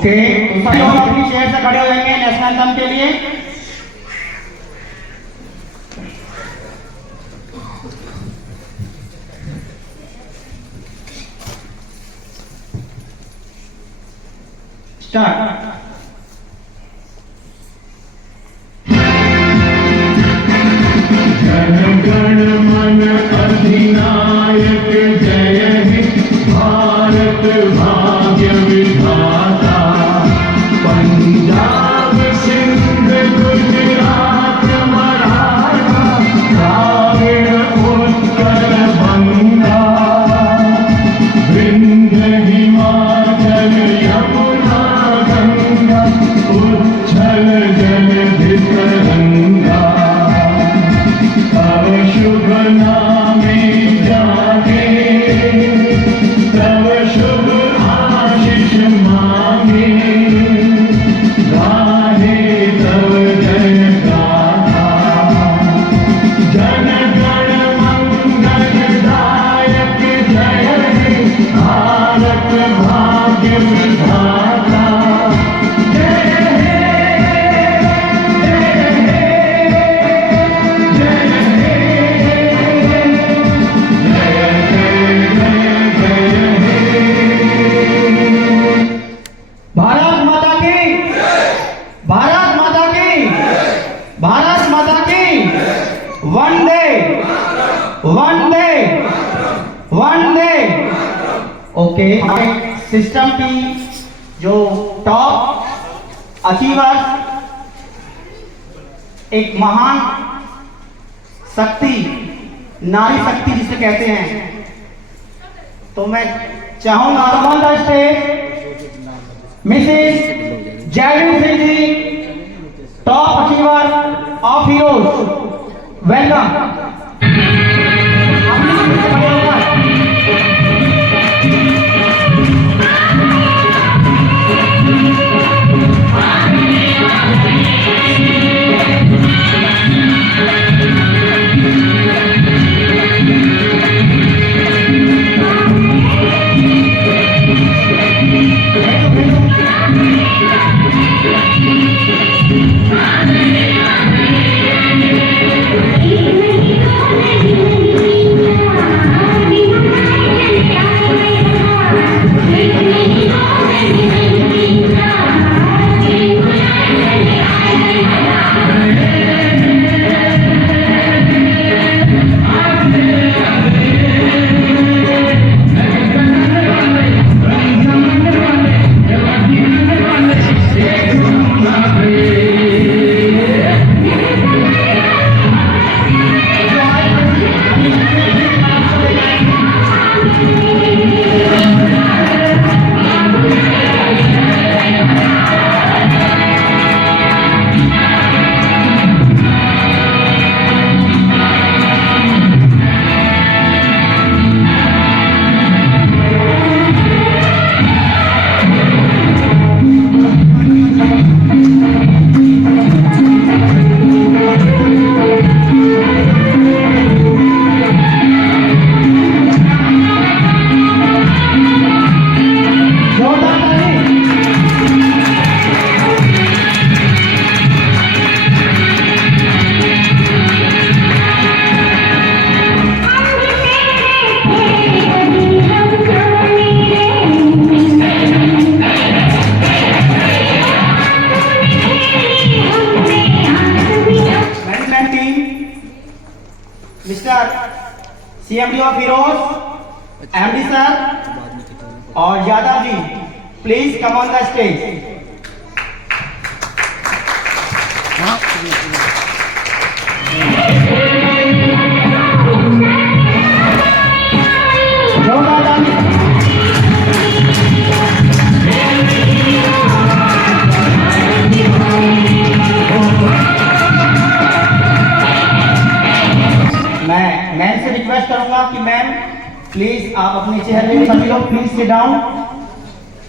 Okay, सभी लोग अपनी चेयर से खड़े हो जाएंगे नेशनल एंथम के लिए। स्टार्ट। गण मन अधिनायक जय हे भारत भाग्य विधाता। पंजाब सिंध गुजरात मराठा द्राविड़ उत्तर बंगा। विंध्य हिमाचल यमुना गंगा उच्छल जलधि तरंगा। तव शुभ नामे जागे तव शुभ आशीष मांगे। गाहे तव जय गाथा जन गण मंगल दायक जय हे भारत भाग्य विधाता। भारत माता की, भारत माता की, भारत माता की। वंदे वंदे वंदे। ओके, हमारे सिस्टम की जो टॉप अचीवर्स, एक महान शक्ति, नारी शक्ति जिसे कहते हैं, तो मैं चाहूंगा on the stage Mrs Jaiveer Singh ji, top achiever of heroes. Welcome. Mister CMD of heroes MD sir और Yadav ji, please come on the stage. मैं मैम से रिक्वेस्ट करूंगा कि मैम प्लीज आप अपने चेयर ले, सभी लोग प्लीज सिट डाउन।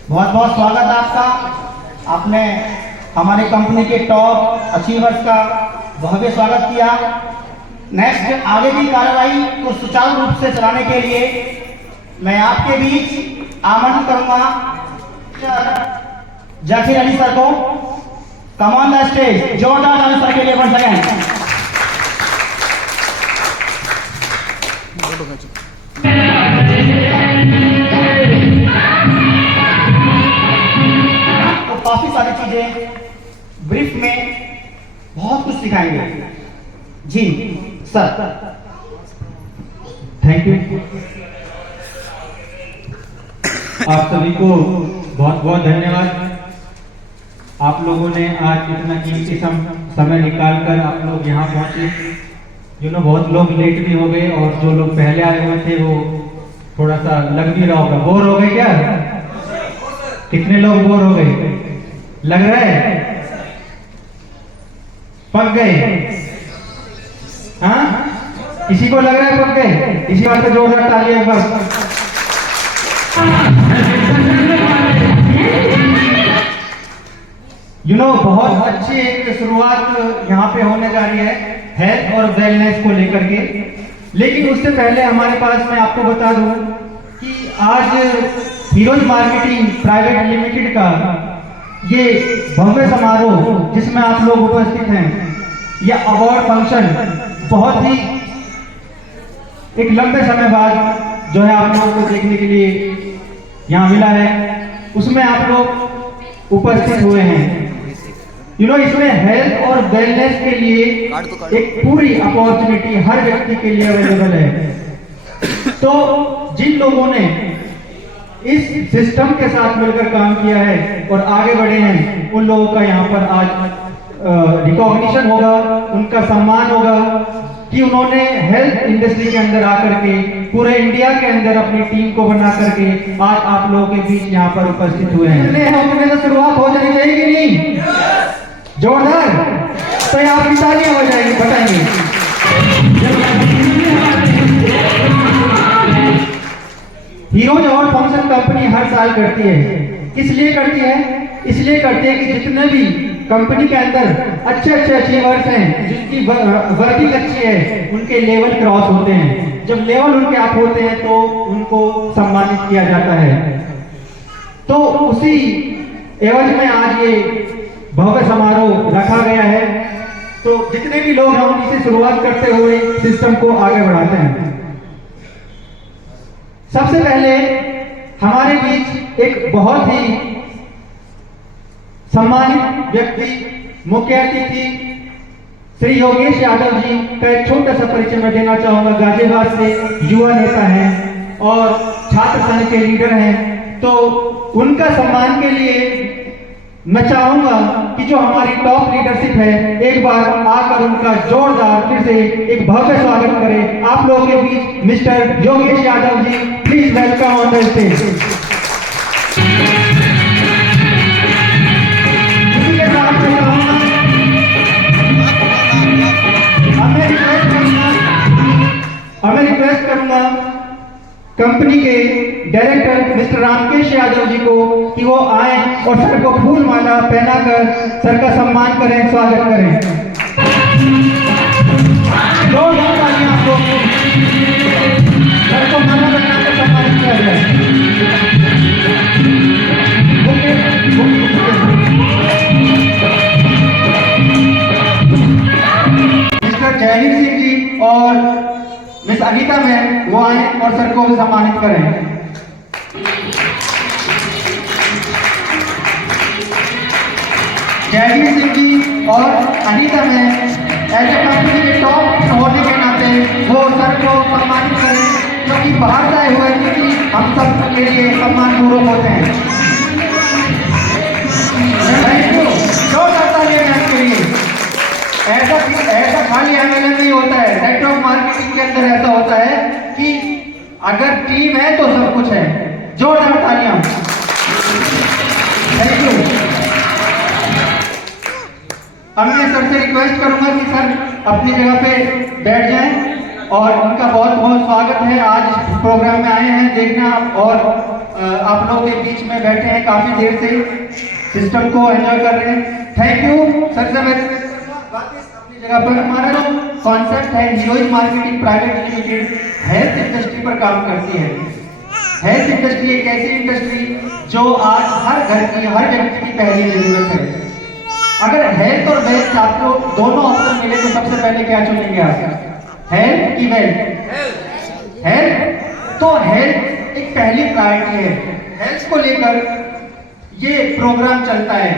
बहुत बहुत स्वागत है आपका। आपने हमारे कंपनी के टॉप अचीवर्स का भव्य स्वागत किया। नेक्स्ट आगे की कार्रवाई को सुचारू रूप से चलाने के लिए मैं आपके बीच आमंत्रित करूंगा जाकिर अली सर को कम ऑन द स्टेज, जोरदार ताली सर के लिए once again। तो काफी सारी चीजें ब्रीफ में बहुत कुछ सिखाएंगे जी सर। Thank you. आप सभी को बहुत बहुत धन्यवाद। आप लोगों ने आज इतना कीमती समय निकाल कर आप लोग यहाँ पहुँचे। बहुत लोग लेट भी हो गए और जो लोग पहले आए हुए थे वो थोड़ा सा लग भी रहा होगा। बोर हो गए क्या? कितने लोग बोर हो गए? लग रहा है पक गए? हाँ, किसी को लग रहा है पक गए? इसी बात पे जोरदार ताली एक बार। बहुत अच्छी एक शुरुआत यहाँ पे होने जा रही है हेल्थ और वेलनेस को लेकर के। लेकिन उससे पहले हमारे पास मैं आपको बता दूं कि आज हीरोज मार्केटिंग प्राइवेट लिमिटेड का ये भव्य समारोह जिसमें आप लोग उपस्थित हैं, यह अवार्ड फंक्शन बहुत ही एक लंबे समय बाद जो है आप लोगों को देखने के लिए यहाँ मिला है, उसमें आप लोग उपस्थित हुए हैं। इसमें हेल्थ और वेलनेस के लिए एक पूरी अपॉर्चुनिटी हर व्यक्ति के लिए अवेलेबल है। तो जिन लोगों ने इस सिस्टम के साथ मिलकर काम किया है और आगे बढ़े हैं, उन लोगों का यहाँ पर आज रिकॉग्निशन होगा, उनका सम्मान होगा कि उन्होंने हेल्थ इंडस्ट्री के अंदर आकर के पूरे इंडिया के अंदर अपनी टीम को बना करके आज आप लोगों के बीच यहाँ पर उपस्थित हुए हैं। तो शुरुआत हो जानी चाहिए कि नहीं? जोरदार तो आपकी तालियां हो जाएंगी, बताएंगे। हीरोज अवार्ड फंक्शन कंपनी हर साल करती है। किस लिए करती है? इसलिए करती है कि जितने भी कंपनी के अंदर अच्छे अचीवर्स हैं, जिनकी वर्किंग अच्छी है, उनके लेवल क्रॉस होते हैं। जब लेवल उनके अप होते हैं तो उनको सम्मानित किया जाता है। तो उसी एवज में आज ये भव्य समारोह रखा गया है। तो जितने भी लोग हैं उनकी से शुरुआत करते हुए सिस्टम को आगे बढ़ाते हैं। सबसे पहले हमारे बीच एक बहुत ही सम्मानित व्यक्ति, मुख्य अतिथि श्री योगेश यादव जी का एक छोटा सा परिचय मैं देना चाहूंगा। गाजियाबाद से युवा नेता हैं और छात्र संघ के लीडर हैं। तो उनका सम्मान के लिए मैं चाहूंगा कि जो हमारी टॉप लीडरशिप है, एक बार आकर उनका जोरदार फिर से एक भव्य स्वागत करें। आप लोगों के बीच mister Yogesh Yadav ji, please welcome on the stage. इसी के साथ मैं चाहूंगा हमें रिक्वेस्ट करूंगा कंपनी के डायरेक्टर मिस्टर रामकेश यादव जी को कि वो आए और सर को फूल माला पहनाकर सर का सम्मान करें, स्वागत करें। आपको सर को माला पहनाकर सम्मानित किया जाए। मिस्टर जयवीर सिंह जी और मिस अनीता मैम वो आए और सर को सम्मानित करें। जयवीर सिंह जी और अनीता मैम ऐसे कंपनी के टॉप होने के नाते वो सर को सम्मानित करें, क्योंकि बाहर से आए हुए क्योंकि हम सब के लिए सम्मान पूर्वक होते हैं। ऐसा खाली एमएलए नहीं होता है, डायरेक्टर ऑफ मार्केटिंग के अंदर ऐसा होता है कि अगर टीम है तो सब कुछ है। जोरदार तालियां। Thank you. अब मैं सर से रिक्वेस्ट करूंगा कि सर अपनी जगह पे बैठ जाएं और उनका बहुत बहुत स्वागत है। आज इस प्रोग्राम में आए हैं देखना और आप लोगों के बीच में बैठे हैं, काफी देर से सिस्टम को एंजॉय कर रहे हैं। थैंक यू सर से। मैं अपनी जगह पर हमारा जो कॉन्सेप्ट है heroes marketing private limited health industry पर काम करती है। हेल्थ इंडस्ट्री एक ऐसी इंडस्ट्री जो आज हर घर की, हर व्यक्ति की पहली जरूरत है। अगर हेल्थ और वेल्थ आपको दोनों ऑप्शन मिले तो सबसे पहले क्या चुनेंगे आप? हेल्थ की वेल्थ? हेल्थ। तो हेल्थ एक पहली प्रायोरिटी है। हेल्थ को लेकर ये प्रोग्राम चलता है।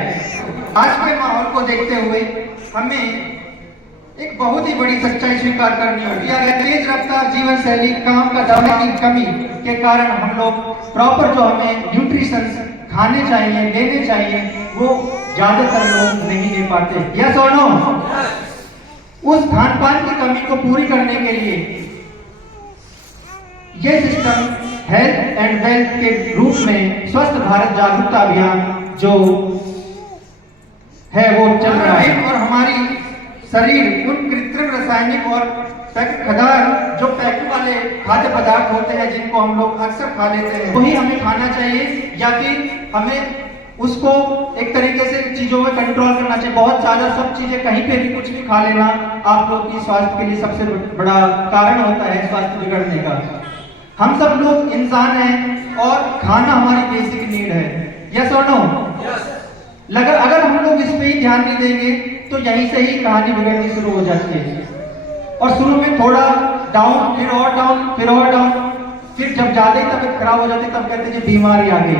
आज के माहौल को देखते हुए हमें एक बहुत ही बड़ी सच्चाई स्वीकार करनी होगी। अगर तेज रफ्तार जीवन शैली, काम का दबाव की कमी के कारण हम लोग प्रॉपर जो हमें न्यूट्रिशन खाने चाहिए, लेने चाहिए, वो ज्यादातर लोग नहीं ले पाते। यस और नो? उस खान पान की कमी को पूरी करने के लिए ये सिस्टम हेल्थ एंड वेल्थ के रूप में स्वस्थ भारत जागरूकता अभियान जो है वो चल रहा है। और हमारी शरीर उन कृत्रिम रासायनिक और खदार जो पैकेट वाले खाद्य पदार्थ होते हैं जिनको हम लोग अक्सर खा लेते हैं, वही हमें खाना चाहिए या फिर हमें उसको एक तरीके से चीजों में कंट्रोल करना चाहिए। बहुत ज्यादा सब चीजें कहीं पे भी कुछ भी खा लेना आप लोग की स्वास्थ्य के लिए सबसे बड़ा कारण होता है स्वास्थ्य बिगड़ने का। हम सब लोग इंसान हैं और खाना हमारी बेसिक नीड है। यस और नो? अगर हम लोग इस पे ही ध्यान नहीं देंगे तो यहीं से ही कहानी बिगड़नी शुरू हो जाती है। और शुरू में थोड़ा डाउन, फिर और डाउन, फिर और डाउन, फिर जब ज्यादा ही तबीयत खराब हो जाती है तब कहते हैं बीमारी आ गई।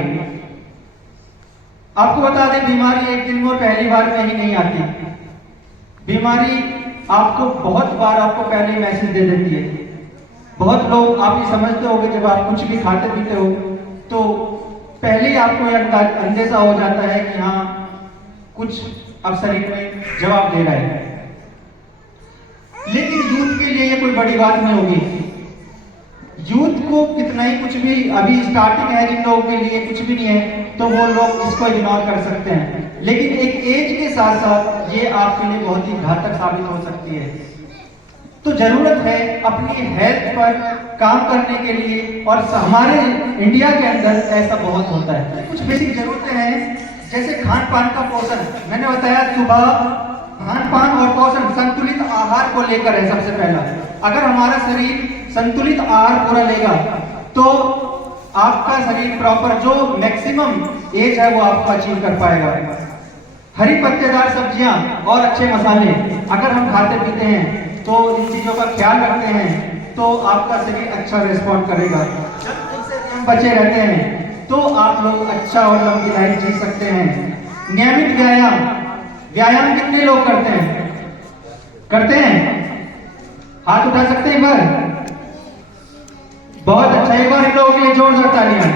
आपको बता दें बीमारी एक दिन में और पहली बार में ही नहीं आती। बीमारी आपको बहुत बार आपको पहले मैसेज दे देती है। बहुत लोग आप ये समझते होंगे जब आप कुछ भी खाते पीते हो तो पहले ही आपको यह अंदेशा हो जाता है कि हाँ कुछ अब शरीर में जवाब दे रहा है। लेकिन यूथ के लिए ये कोई बड़ी बात नहीं होगी। यूथ को कितना ही कुछ भी अभी स्टार्टिंग है, जिन लोगों के लिए कुछ भी नहीं है तो वो लोग इसको इग्नोर कर सकते हैं। लेकिन एक एज के साथ साथ ये आपके लिए बहुत ही घातक साबित हो सकती है। तो जरूरत है अपनी हेल्थ पर काम करने के लिए। और हमारे इंडिया के अंदर ऐसा बहुत होता है। कुछ बेसिक जरूरतें हैं जैसे खान पान का पोषण। मैंने बताया सुबह खान पान और पोषण संतुलित आहार को लेकर है। सबसे पहला, अगर हमारा शरीर संतुलित आहार पूरा लेगा तो आपका शरीर प्रॉपर जो मैक्सिमम एज है वो आपको अचीव कर पाएगा। हरी पत्तेदार सब्जियां और अच्छे मसाले अगर हम खाते पीते हैं तो इन चीजों का ख्याल रखते हैं तो आपका शरीर अच्छा रिस्पॉन्ड करेगा। जब इनसे हम बचे रहते हैं तो आप लोग अच्छा और लंबी लाइफ जी सकते हैं। नियमित व्यायाम कितने लोग करते हैं? हाथ उठा सकते हैं एक बार? बहुत अच्छा, एक बार इन लोगों के लिए जोरदार तालियां।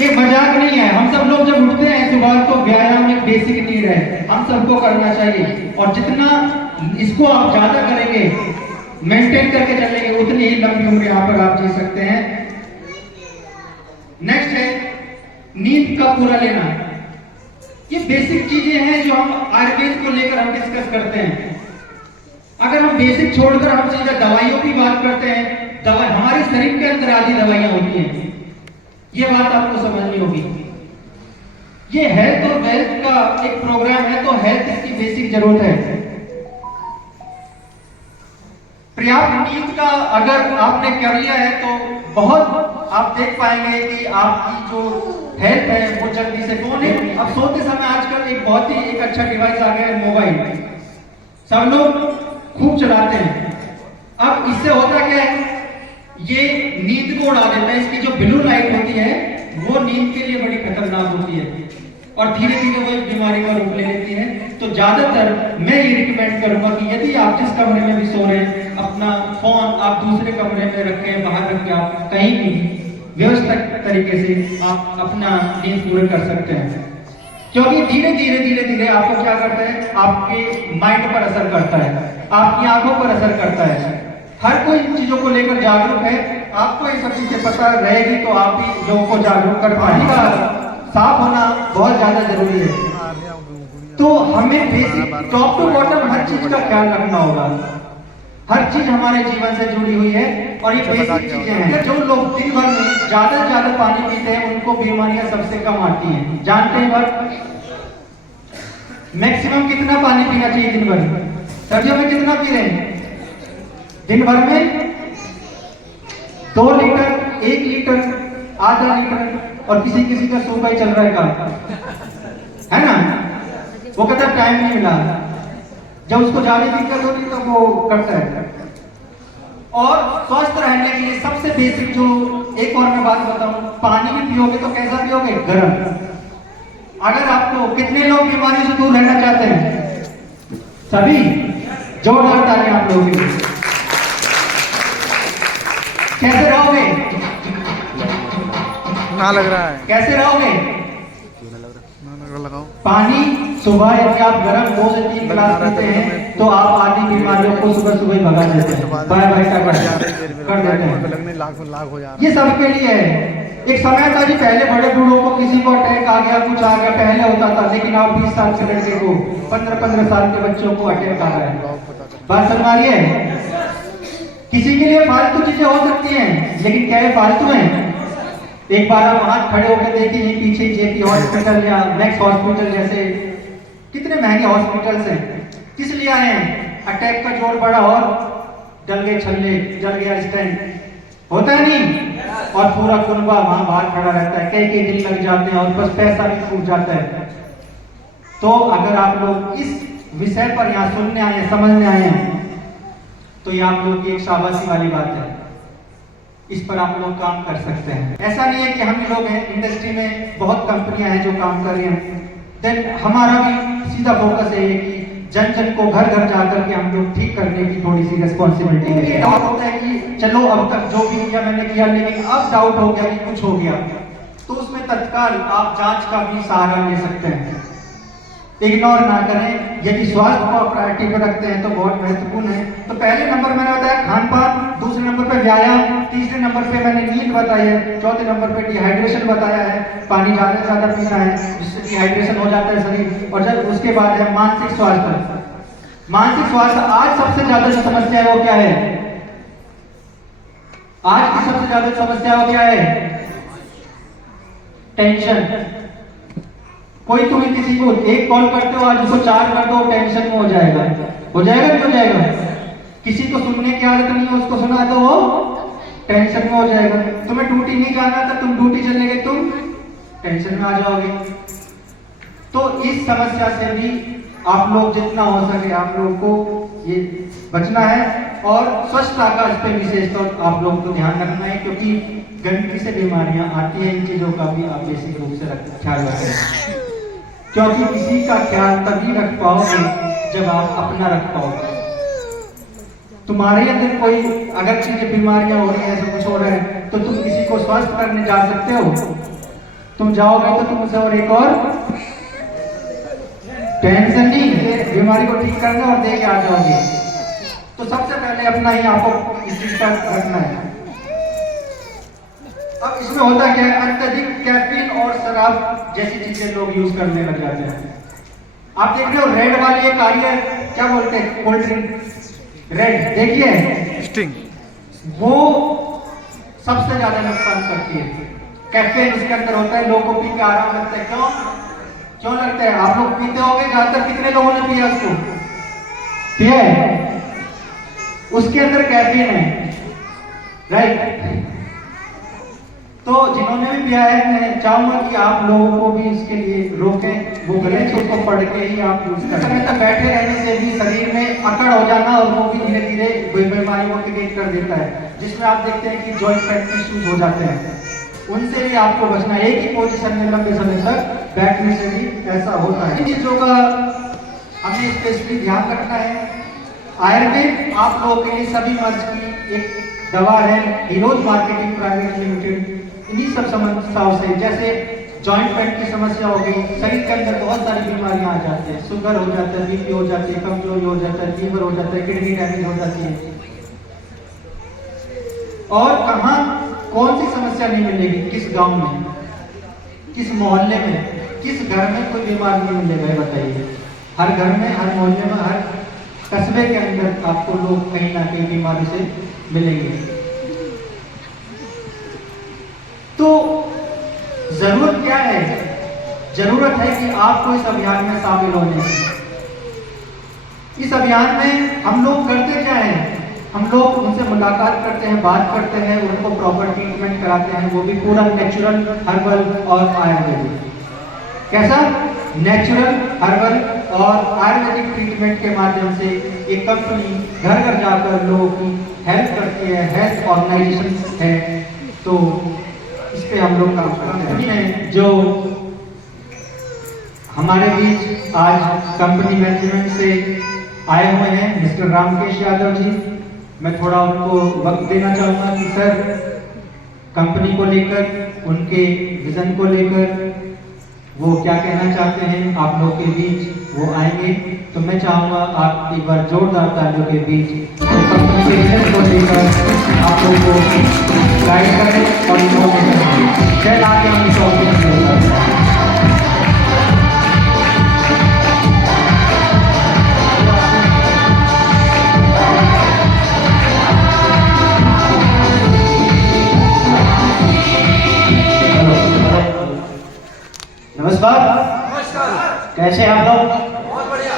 ये मजाक नहीं है। हम सब लोग जब उठते हैं सुबह तो व्यायाम एक बेसिक नीड है, हम सबको करना चाहिए। और जितना इसको आप ज्यादा करेंगे, मेंटेन करके चलेंगे, उतनी ही लंबी उम्र यहाँ पर आप जी सकते हैं। नेक्स्ट है नींद का पूरा लेना। ये बेसिक चीजें हैं जो हम आयुर्वेद को लेकर हम डिस्कस करते हैं। अगर हम बेसिक छोड़कर हम सीधा दवाइयों की बात करते हैं, हमारे शरीर के अंदर आधी दवाइयां होती हैं। ये बात आपको समझनी होगी। ये हेल्थ और वेल्थ का एक प्रोग्राम है तो हेल्थ की बेसिक जरूरत है। पर्याप्त नींद का अगर आपने कर लिया है तो बहुत आप देख पाएंगे कि आपकी जो हेल्थ है वो जल्दी से फोन है। अब सोते समय आजकल एक बहुत ही एक अच्छा डिवाइस आ गया है मोबाइल, सब लोग खूब चलाते हैं। अब इससे होता क्या है, ये नींद को उड़ा देता है। इसकी जो ब्लू लाइट होती है वो नींद के लिए बड़ी खतरनाक होती है और धीरे धीरे वो बीमारी का रूप ले लेती है। तो ज्यादातर मैं ये रिकमेंड करूंगा कि यदि आप जिस कमरे में भी सो रहे हैं अपना फोन आप दूसरे कमरे में रखें, बाहर रखें, आप कहीं भी व्यवस्थित तरीके से आप अपना नींद पूरे कर सकते हैं। क्योंकि धीरे धीरे आपको क्या करता है, आपके माइंड पर असर करता है, आपकी आंखों पर असर करता है। हर कोई इन चीजों को लेकर जागरूक है। आपको ये सब चीजें पता रहेगी तो आप भी लोगों को जागरूक कर पाएंगे। साफ होना बहुत ज्यादा जरूरी है। तो हमें बेसिक टॉप टू बॉटम हर चीज का ख्याल रखना होगा। हर चीज हमारे जीवन से जुड़ी हुई है और ये बेसिक चीजें हैं। जो लोग दिन भर में ज्यादा से ज्यादा पानी पीते हैं उनको बीमारियां सबसे कम आती हैं। जानते हैं बात? मैक्सिमम कितना पानी पीना चाहिए दिन भर? सर्दियों में कितना पी रहे हैं दिन भर में? 2 लीटर, 1 लीटर, आधा लीटर, और किसी किसी का 100 का ही चल रहा है काम, है ना। वो कहता है टाइम नहीं मिला, जब उसको ज्यादा दिक्कत होती तो वो करता है। और स्वस्थ रहने के लिए सबसे बेसिक जो एक और मैं बात बताऊं, पानी भी पियोगे तो कैसा पियोगे? गर्म। अगर आपको, कितने लोग बीमारी से दूर रहना चाहते हैं? सभी? जोरदार ताली आप लोगों के लिए। कैसे रहोगे? ना लग रहा है, कैसे रहोगे? लगाओ। पानी सुबह यदि आप गर्म 2 से 3 गिलास पीते हैं तो आप आधी बीमारियों को सुबह सुबह भगा देते हैं, बाय बाय कर देते हैं। लगने लाख हो जा रहा ये सबके लिए है। एक समय था जी, पहले बड़े बूढ़ों को किसी को अटैक आ गया, कुछ आ गया, पहले होता था, लेकिन अब 20 साल के लड़के को, 15-15 साल के बच्चों को अटैक आ रहा है। बात समझ आ रही है? किसी के लिए फालतू चीजें हो सकती हैं, लेकिन क्या है फालतू है? एक बार आप वहां खड़े होकर देखिए, ये पीछे जेपी हॉस्पिटल या मैक्स हॉस्पिटल जैसे कितने महंगे हॉस्पिटल्स हैं, किस लिए आए हैं? अटैक का जोर बढ़ा और डल गए छल्ले, जल गया स्टैंड, होता है नहीं? और पूरा कुनबा वहां बाहर खड़ा रहता है, कई दिन लग जाते हैं और बस पैसा भी छूट जाता है। तो अगर आप लोग इस विषय पर यहाँ सुनने आए हैं, समझने आए हैं, तो ये आप लोग की एक शाबाशी वाली बात है, इस पर आप लोग काम कर सकते हैं। ऐसा नहीं है कि हम ही लोग हैं, इंडस्ट्री में बहुत कंपनियां हैं जो काम कर रही हैं। देन हमारा भी सीधा फोकस है कि जन जन को घर घर जाकर के हम लोग ठीक करने की थोड़ी सी रिस्पॉन्सिबिलिटी है। डाउट होता है कि चलो अब तक जो भी किया मैंने किया, लेकिन अब डाउट हो गया कि कुछ हो गया, तो उसमें तत्काल आप जांच का भी सहारा ले सकते हैं। इग्नोर ना करें। यदि स्वास्थ्य को प्रायोरिटी पर रखते हैं तो बहुत महत्वपूर्ण है। तो पहले नंबर मैंने बताया खान पान, दूसरे नंबर पे व्यायाम, तीसरे नंबर पे मैंने नींद बताई है, चौथे नंबर पे डिहाइड्रेशन बताया है, पानी ज्यादा से ज्यादा पीना है जिससे डिहाइड्रेशन हो जाता है शरीर। और जब उसके बाद है मानसिक स्वास्थ्य। मानसिक स्वास्थ्य आज सबसे ज्यादा जो समस्या है वो क्या है? आज की सबसे ज्यादा समस्या वो क्या है? टेंशन। कोई तुम्हें किसी को एक कॉल करते हो, आज उसको 4 कर दो, टेंशन में हो जाएगा। हो जाएगा नहीं हो जाएगा? किसी को सुनने की आदत नहीं है, उसको सुना दो वो टेंशन में हो जाएगा। तुम्हें ड्यूटी नहीं जाना था, तुम ड्यूटी चले गए, तुम टेंशन में आ जाओगे। तो इस समस्या से भी आप लोग जितना हो सके आप लोग को ये बचना है। और स्वच्छता का इस पर विशेष तौर आप लोग को ध्यान रखना है, क्योंकि गंदगी से बीमारियां आती है। इन चीजों का भी आप बेसिक रूप से ख्याल रखें, क्योंकि किसी का ख्याल तभी रख पाओगे जब आप अपना रख पाओगे। तुम्हारे अंदर कोई अगर चीजें बीमारियां हो रही हैं, ऐसा कुछ हो रहा है, तो तुम किसी को स्वस्थ करने जा सकते हो। तुम जाओगे तो तुम उसे और एक और टेंशन नहीं, बीमारी को ठीक करना और दे के आ जाओगे। तो सबसे पहले अपना ही आपको इस चीज का रखना है। अब इसमें होता क्या है, अत्यधिक कैफीन और शराब जैसी चीजें लोग यूज करने लग जाते हैं। आप देख रहे हो रेड वाली एक आ रही है, क्या बोलते हैं, कोल्ड ड्रिंक रेड, देखिए स्टिंग, वो सबसे ज्यादा नुकसान करती है। कैफीन उसके अंदर होता है, लोगों को पी के आराम लगता है। क्यों लगता है? आप लोग पीते होंगे, ज्यादातर कितने लोगों ने पिया उसको? पिया है? उसके अंदर कैफीन है, राइट? तो जिन्होंने भी पिया है, मैं चाहूंगा कि आप लोगों को भी इसके लिए रोकें, वो गलत उसको पढ़ के ही आप यूज करें। समय तक बैठे रहने से भी शरीर में अकड़ हो जाना और वो भी धीरे धीरे बीमारियों को क्रिएट कर देता है, जिसमें आप देखते हैं कि जॉइंट पेन इश्यूज हो जाते हैं। उनसे भी आपको बचना। एक ही पोजीशन में लंबे समय तक बैठने से भी ऐसा होता है। इन चीजों का हमें स्पेशली ध्यान रखना है। आयुर्वेद आप लोगों के लिए सभी मर्ज की एक दवा है, हीरोज मार्केटिंग प्राइवेट लिमिटेड। इन्हीं सब समस्याओं से, जैसे जॉइंट पेन की समस्या हो गई, शरीर के अंदर बहुत सारी बीमारियां आ जाती है, शुगर हो जाता है, बीपी हो जाती है, कमजोरी हो जाता है, लीवर हो जाता है, किडनी डैमेज हो जाती है। और कहाँ कौन सी समस्या नहीं मिलेगी? किस गांव में, किस मोहल्ले में, किस घर में कोई बीमारी नहीं मिलेगा? बताइए। हर घर में, हर मोहल्ले में, हर कस्बे के अंदर आपको लोग कहीं ना कहीं बीमारी से मिलेंगे। तो जरूरत क्या है? जरूरत है कि आपको इस अभियान में शामिल होने की। इस अभियान में हम लोग करते क्या है? हम लोग उनसे मुलाकात करते हैं, बात करते हैं, उनको प्रॉपर ट्रीटमेंट कराते हैं, वो भी पूरा नेचुरल, हर्बल और आयुर्वेदिक। कैसा? नेचुरल, हर्बल और आयुर्वेदिक ट्रीटमेंट के माध्यम से ये कंपनी घर घर जाकर लोगों की हेल्प करती है, हेल्थ ऑर्गेनाइजेशन है, तो इस पे हम लोग काम करते हैं। जो हमारे बीच आज कंपनी मैनेजमेंट से आए हुए हैं मिस्टर रामकेश यादव जी, मैं थोड़ा उनको वक्त देना चाहूँगा कि सर कंपनी को लेकर, उनके विजन को लेकर वो क्या कहना चाहते हैं आप लोग के बीच वो आएंगे। तो मैं चाहूँगा आप एक बार जोरदार तालियों के बीच तो कंपनी के विजन को लेकर आप लोग को गाइड करें और इन्फॉर्मेशन दें। चल आगे हम इस ऑफिस में नमस्कार। कैसे हैं आप लोग? बहुत बढ़िया।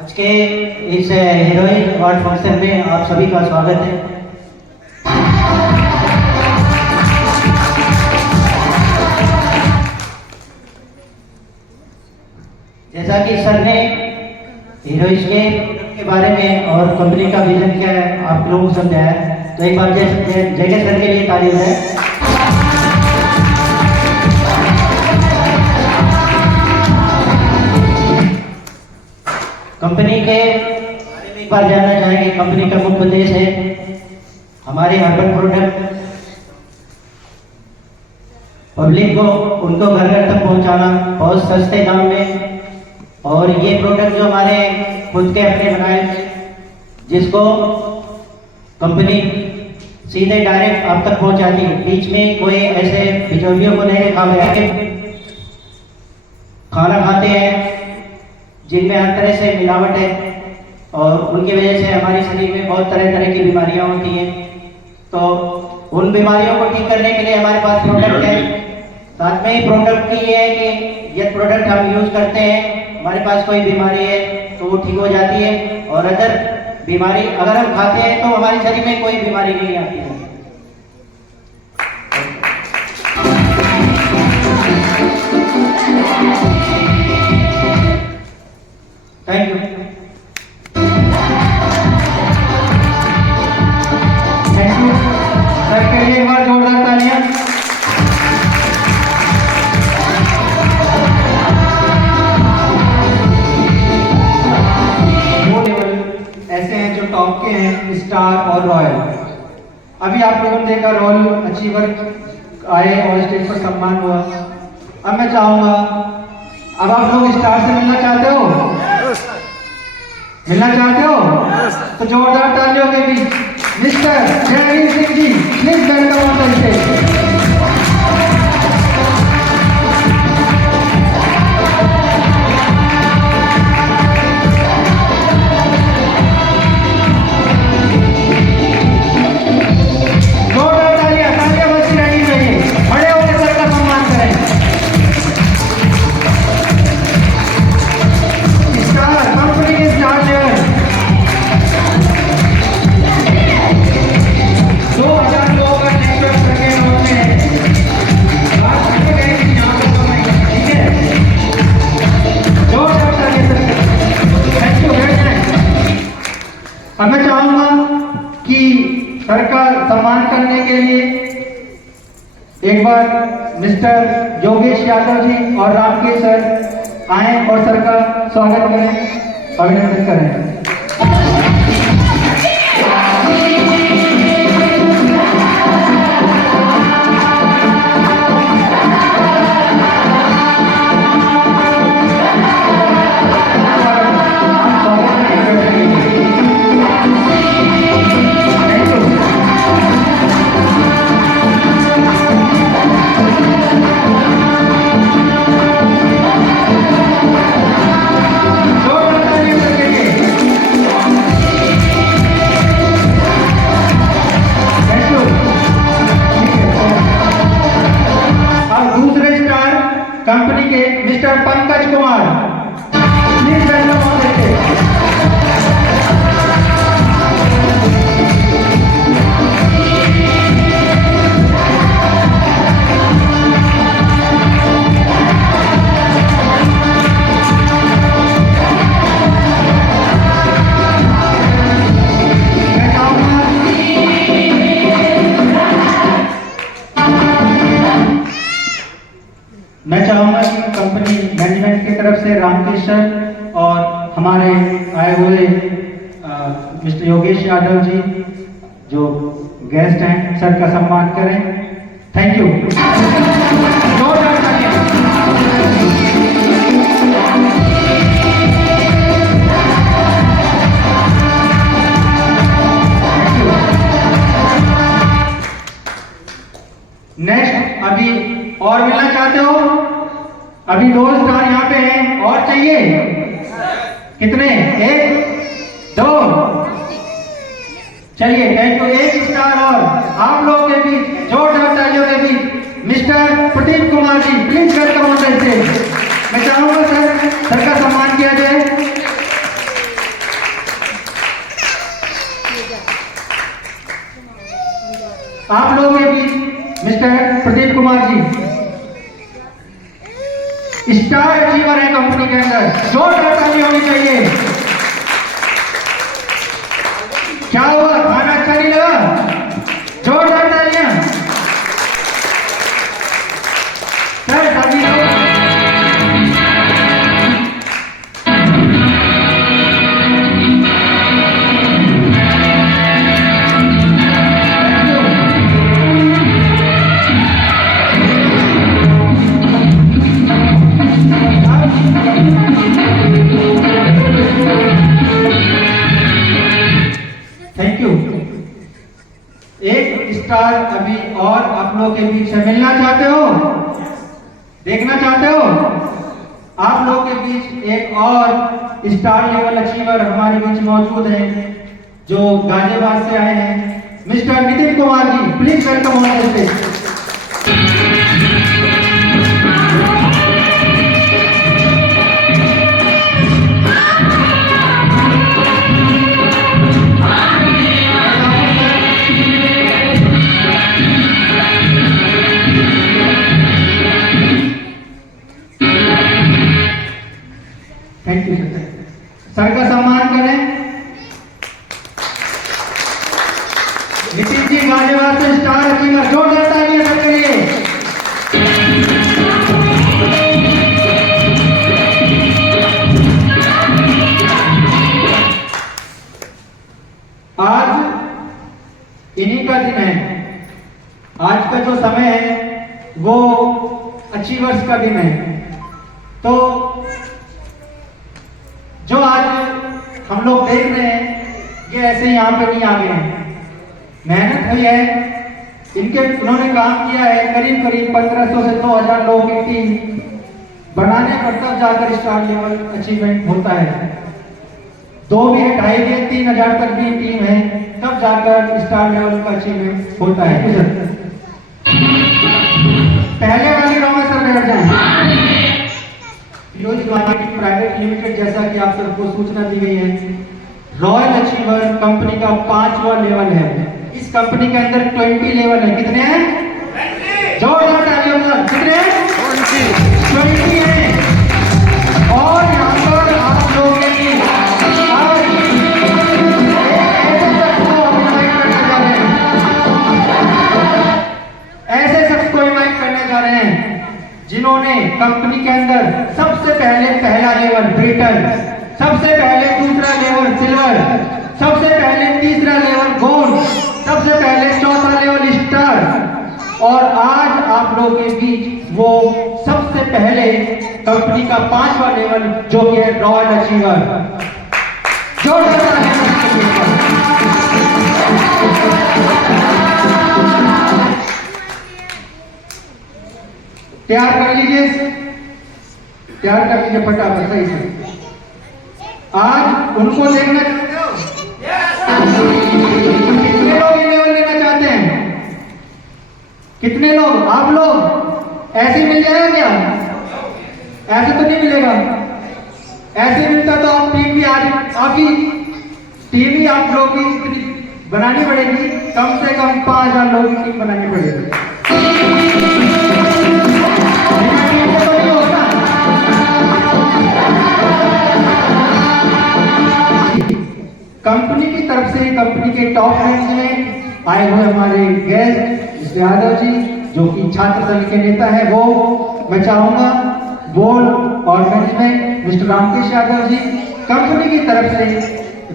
आज के इस हीरोइन अवार्ड फंक्शन में आप सभी का स्वागत है। जैसा कि सर ने हीरोइस के बारे में और कंपनी का विजन क्या है आप लोगों को समझाया, तो एक बार जगह सर के लिए तारीफ है। कंपनी के बारे में एक बार जानना चाहेंगे। कंपनी का मुख्य उद्देश्य है हमारे हर्बल प्रोडक्ट पब्लिक को उनको घर घर तक पहुंचाना बहुत सस्ते दाम में, और ये प्रोडक्ट जो हमारे खुद के अपने बनाए, जिसको कंपनी सीधे डायरेक्ट आप तक पहुंचाती है। बीच में कोई ऐसे बिचौलियों को नहीं रखा गया कि खाना खाते हैं जिनमें हर तरह से मिलावट है, और उनकी वजह से हमारे शरीर में बहुत तरह तरह की बीमारियां होती हैं। तो उन बीमारियों को ठीक करने के लिए हमारे पास प्रोडक्ट है। साथ में ही प्रोडक्ट की ये है कि ये प्रोडक्ट हम यूज करते हैं, हमारे पास कोई बीमारी है तो वो ठीक हो जाती है, और अगर बीमारी अगर हम खाते हैं तो हमारे शरीर में कोई बीमारी नहीं आती है। Thank you. Thank you sir के लिए एक बार जोरदार तालियां। वो लेवल ऐसे हैं जो टॉप के हैं, स्टार और रॉयल। अभी आप लोगों ने देखा रॉयल अचीवर आए और स्टेज पर सम्मान हुआ। अब मैं चाहूंगा, अब आप लोग स्टार से मिलना चाहते हो? मिलना चाहते हो? तो जोरदार तालियों के बीच mister Jaiveer Singh ji please welcome on the stage. जोरदार तालियां, तालियां बजती रहनी चाहिए। खड़े होकर सर का सम्मान करें। स्टार कंपनी के स्टार लेवल 2000 लोगों का नेटवर्क सेकेंड रोड में है। बात करके गए कि यहाँ पे कम नहीं है, ठीक है? जोरदार तालियां sir. Thank you very much. अब मैं चाहूंगा कि सर का सम्मान करने के लिए एक बार मिस्टर योगेश यादव जी और रामकेश सर आए और सर का स्वागत करें, अभिनंदन करें। कंपनी के mister Pankaj Kumar please welcome on the stage. मैं चाहूंगा कि कंपनी मैनेजमेंट की तरफ से रामकृष्ण और हमारे आए हुए मिस्टर योगेश यादव जी जो गेस्ट हैं सर का सम्मान करें। Thank you. जोरदार तालियां। नेक्स्ट, अभी और मिलना चाहते हो? अभी 2 स्टार यहाँ पे हैं, और चाहिए? कितने? 1 2 चलिए, थैंक यू। 1 स्टार और आप लोग के बीच जोरदार तालियों के बीच mister Pradeep Kumar ji, please welcome on the stage. मैं चाहूंगा सर का सम्मान किया जाए। आप लोगों के बीच mister Pradeep Kumar ji star achiever है कंपनी के अंदर, जोरदार ताली होनी चाहिए। क्या हुआ, खाना अच्छा नहीं लगा? जोरदार तालियां। सर सभी लोग थैंक यू। 1 स्टार अभी और आप लोग के बीच से मिलना चाहते हो, देखना चाहते हो? आप लोग के बीच एक और स्टार लेवल अचीवर हमारे बीच मौजूद हैं जो गाजियाबाद से आए हैं, mister Nitin Kumar ji, please welcome on the stage. Thank you sir का सम्मान करें। नितिन जी गाजियाबाद से स्टार अचीवर, जोरदार तालियां सर के लिए। आज इन्हीं का दिन है। आज का जो समय है वो अचीवर्स का दिन है। तो जो आज हम लोग देख रहे हैं ये ऐसे यहाँ पे नहीं आ गए हैं, मेहनत हुई है इनके, उन्होंने काम किया है। करीब करीब 1500 से 2000 लोगों की टीम बनाने पर तब जाकर स्टार लेवल अचीवमेंट होता है। 2 भी है, 2.5 भी है, 3000 तक भी टीम है, तब जाकर स्टार लेवल का अचीवमेंट होता है। पहले वाली रो में सर बैठ जाए। फिरोज मार्केटिंग प्राइवेट लिमिटेड, जैसा कि आप सबको सूचना दी गई है, रॉयल अचीवर कंपनी का 5वां लेवल है। इस कंपनी के अंदर 20 लेवल है। कितने हैं? 20। जोरदार तालियों से कितने हैं? 20 हैं। और यहाँ पर आप लोगों के लिए ऐसे शख्स को इनवाइट करने जा रहे हैं जिन्होंने कंपनी के अंदर सबसे पहले पहला लेवल ब्रिटन, सबसे पहले दूसरा लेवल सिल्वर, सबसे पहले तीसरा लेवल गोल्ड, सबसे पहले चौथा लेवल स्टार, और आज आप लोगों के बीच वो सबसे पहले कंपनी का 5वां लेवल जो कि है रॉयल अचीवर। तैयार कर लीजिए, तैयार कर लीजिए फटाफट सही से। आज उनको देखना चाहते हो? कितने लोग ये लेवल लेना चाहते हैं? कितने लोग? आप लोग? ऐसे मिल जाएगा क्या? ऐसे तो नहीं मिलेगा। ऐसे मिलता तो आप टीम भी आपकी टीम ही आप लोग की बनानी पड़ेगी, कम से कम 5000 लोगों की टीम बनानी पड़ेगी। कंपनी की तरफ से कंपनी के टॉप मैनेजमेंट आए हुए हमारे गेस्ट यादव जी जो कि छात्र संघ के नेता है, वो मैं चाहूंगा बोर्ड और management mister Ramkesh Yadav ji company की तरफ से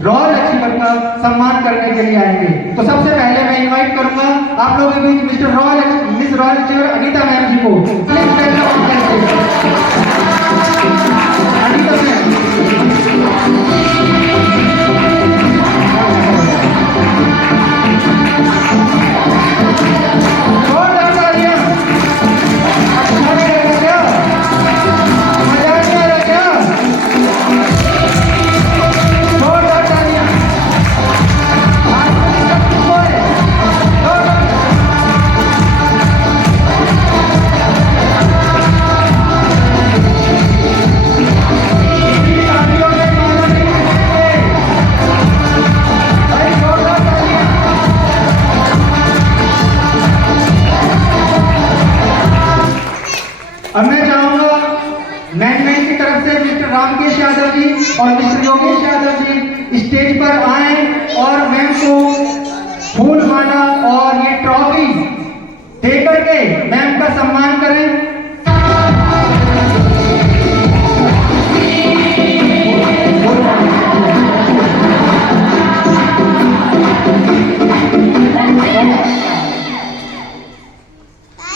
रॉयल अचीवर का सम्मान करने के लिए आएंगे। तो सबसे पहले मैं इनवाइट करूंगा आप लोगों के बीच miss royal achiever Anita ma'am ji को। Please welcome Anita ma'am. अब मैं चाहूंगा मैनेजमेंट की तरफ से मिस्टर रामकेश यादव जी और मिस्टर योगेश यादव जी स्टेज पर आए और मैम को फूल माला और ये ट्रॉफी देकर के मैम का सम्मान करें।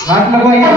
हाथ लगाइए।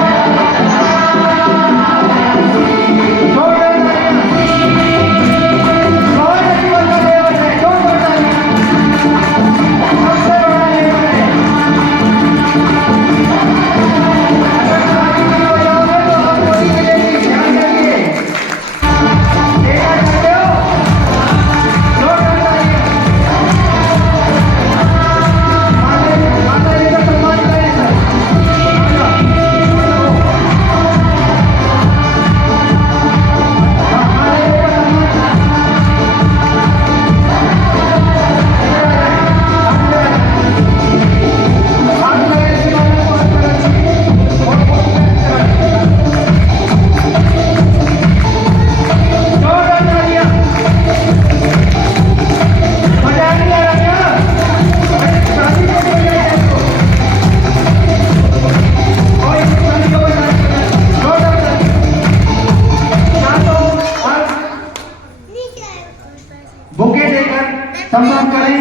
बुके देकर सम्मान करें।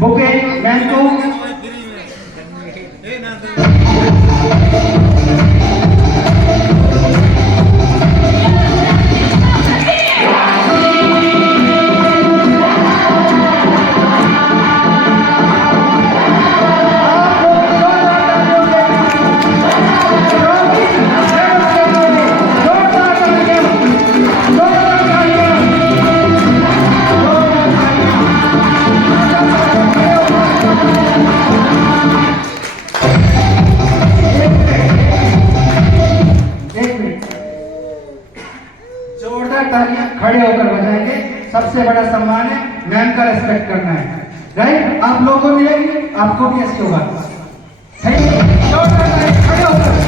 बुके मैम को खड़े होकर बजाएंगे। सबसे बड़ा सम्मान है, मैम का रेस्पेक्ट करना है, राइट? आप लोगों को मिलेगी, आपको भी ऐसे होगा। खड़े होकर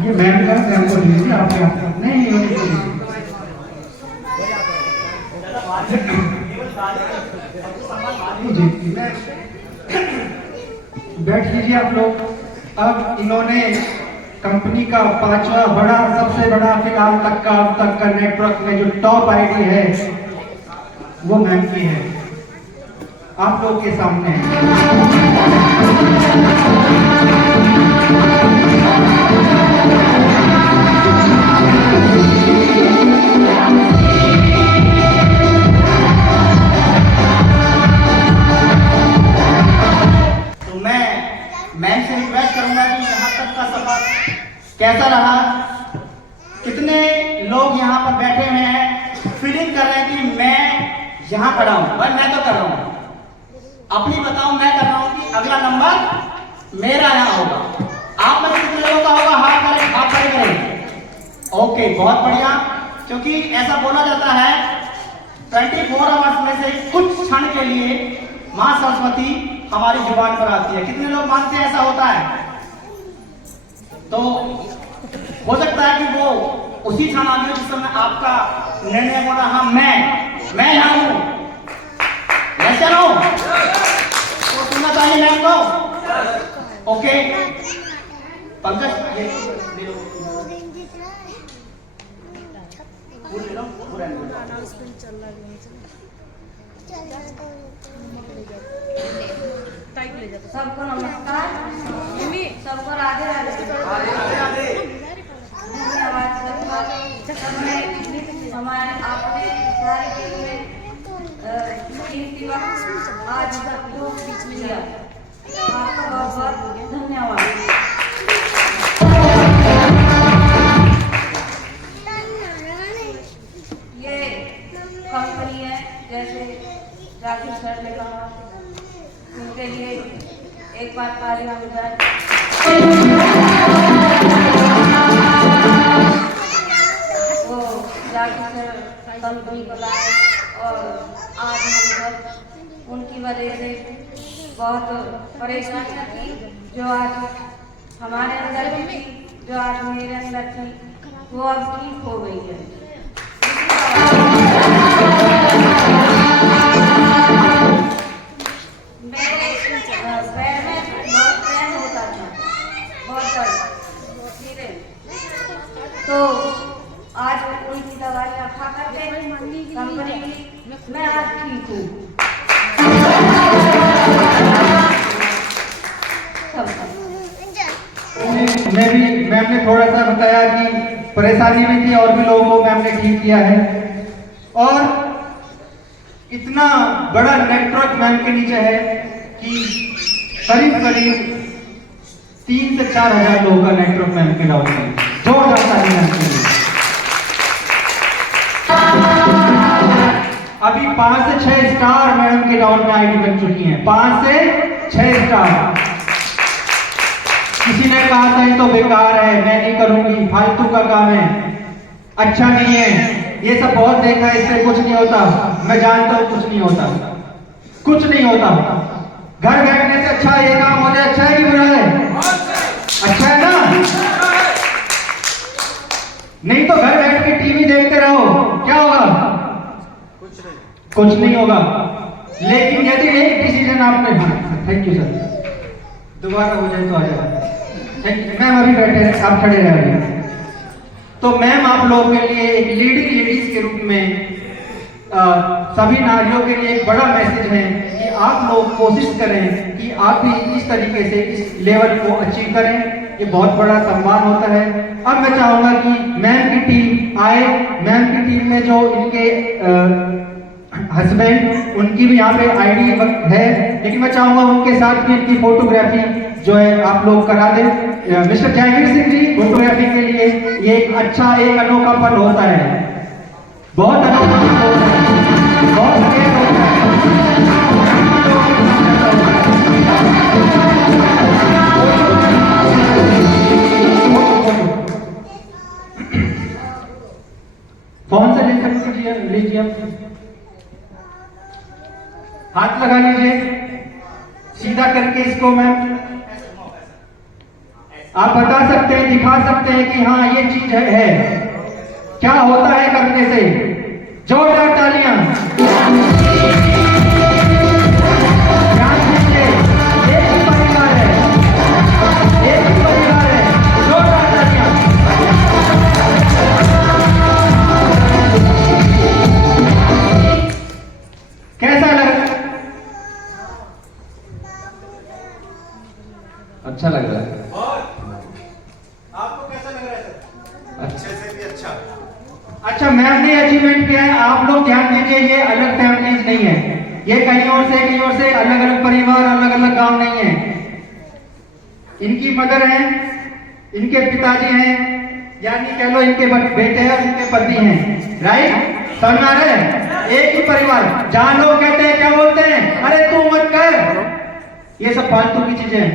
ये मैम का मैम को दीजिए। आप नहीं बैठ लीजिए आप लोग। अब इन्होंने कंपनी का 5वां बड़ा सबसे बड़ा फिलहाल तक का अब तक का नेटवर्क में जो टॉप आईडी है वो मैम की है, आप लोग के सामने है। मैम से रिक्वेस्ट करूंगा कि यहाँ तक का सफर कैसा रहा, कितने लोग यहाँ पर बैठे हुए हैं फीलिंग कर रहे हैं कि मैं यहाँ खड़ा हूँ, भाई मैं तो कर रहा हूँ, अपनी बताऊं मैं कर रहा हूँ कि अगला नंबर मेरा यहाँ होगा। आप ओके, बहुत बढ़िया। क्योंकि ऐसा बोला जाता है 24 आवर्स में से कुछ क्षण के लिए माँ सरस्वती हमारी जुबान पर आती है। कितने लोग मानते हैं ऐसा होता है? तो हो सकता है कि वो उसी क्षण आ गई जिस समय आपका निर्णय बोला हाँ मैं यहाँ हूँ, ऐसा ना हो तो सुनना चाहिए मैम को। ओके पंकज ये ले लो। ले लो, पूरा ले लो। सबको नमस्कार। सबको राधे राधे। धन्यवाद सबने हमारे आपने सारे टीम में कीमती वक्त आज सबको दिया। आपका बहुत बहुत धन्यवाद। ये कंपनी है, जैसे राकेश सर ने कहा, उनके लिए एक बार तालियां बजाएं। वो राकेश सर कंपनी को लाए और आज हम सब उनकी वजह से बहुत परेशानियां थी जो आज हमारे अंदर भी थी, जो आज मेरे अंदर थी, वो अब ठीक हो गई है। तो आज उनकी दवाइयाँ खा करके कंपनी की मैं आज ठीक हूँ। मैम ने थोड़ा सा बताया कि परेशानी भी थी और भी लोगों को मैम ने ठीक किया है। और इतना बड़ा नेटवर्क मैम के नीचे है कि करीब 3 से 4 हजार लोगों का नेटवर्क मैम के डाउन है। जोरदार ताली मैम के लिए। अभी 5 से 6 स्टार मैडम के डाउन में आईडी बन चुकी हैं। 5 से 6 स्टार। किसी ने कहा था ये तो बेकार है, मैं नहीं करूंगी, फालतू का काम है, अच्छा नहीं है, ये सब बहुत देखा है, इससे कुछ नहीं होता। मैं जानता हूं कुछ नहीं होता, कुछ नहीं होता। घर बैठने से अच्छा ये काम हो जाए, अच्छा है कि बुरा है? अच्छा है ना? नहीं तो घर बैठ के टीवी देखते रहो, क्या होगा? कुछ नहीं होगा। लेकिन यदि एक डिसीजन आपने, थैंक यू सर, दोबारा हो जाए तो आ जाए। मैम अभी बैठे हैं, आप खड़े रहिए। तो मैम आप लोगों के लिए एक लीडिंग लेडीज के रूप में सभी नारियों के लिए एक बड़ा मैसेज है कि आप लोग कोशिश करें कि आप भी इस तरीके से इस लेवल को अचीव करें। ये बहुत बड़ा सम्मान होता है। अब मैं चाहूंगा कि मैम की टीम आए। मैम की टीम में जो इनके हस्बैंड, उनकी भी यहाँ पे आईडी है, लेकिन मैं चाहूंगा उनके साथ भी इनकी फोटोग्राफी जो है आप लोग करा दें। मिस्टर जयवीर सिंह जी, फोटोग्राफी के लिए ये एक अच्छा, एक अनोखा पल होता है, बहुत अनोखा पल होता है, बहुत अनेक होता है। फोन से ले सकते लीजिए, हाथ लगा लीजिए सीधा करके इसको। मैम आप बता सकते हैं, दिखा सकते हैं कि हाँ ये चीज है, क्या होता है करने से। जोरदार तालियां। ध्यान दीजिए, एक ही परिवार है, एक ही परिवार है। जोरदार तालियां। कैसा लग रहा है? अच्छा लग रहा है। आपको कैसा लग रहा है सर? अच्छे से भी अच्छा। अच्छा, मैम ने अचीवमेंट किया है। आप लोग ध्यान दीजिए, ये अलग फैमिलीज नहीं है, ये कहीं और से अलग अलग परिवार, अलग अलग गांव नहीं है। इनकी मदर है, इनके पिताजी हैं, यानी कह लो इनके बेटे हैं और इनके पति हैं। राइट? समझ आ रहे हैं? एक ही परिवार। जहां लोग कहते हैं, क्या बोलते हैं, अरे तू मत कर, ये सब फालतू की चीजें हैं।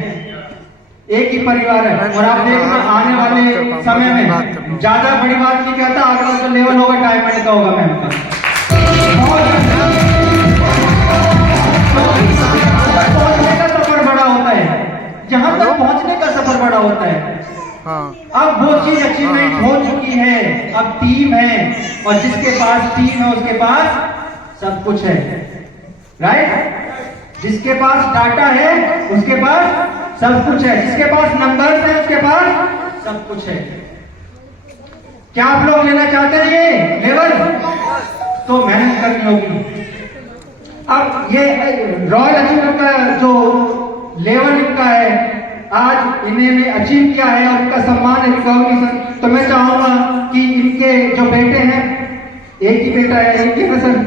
एक ही परिवार है। और आप देखना आने वाले समय में ज्यादा बड़ी बात नहीं कहता, अगला जो लेवल होगा डायमंड का होगा मैम का। पहुंचने का सफर बड़ा होता है, जहां तक पहुंचने का सफर बड़ा होता है। अब वो चीज अचीवमेंट हो चुकी है, अब टीम है, और जिसके पास टीम है उसके पास सब कुछ है, राइट। जिसके पास डाटा है उसके पास सब कुछ है, जिसके पास नंबर्स है उसके पास सब कुछ है। क्या आप लोग लेना चाहते हैं ये लेवल? तो मेहनत करनी होगी। अब ये रॉयल अचीवर का जो लेवल इनका है, आज इन्हें भी अचीव किया है और इनका सम्मान रिकॉग्निशन। तो मैं चाहूंगा कि इनके जो बेटे हैं, एक ही बेटा है, एक ही पसंद,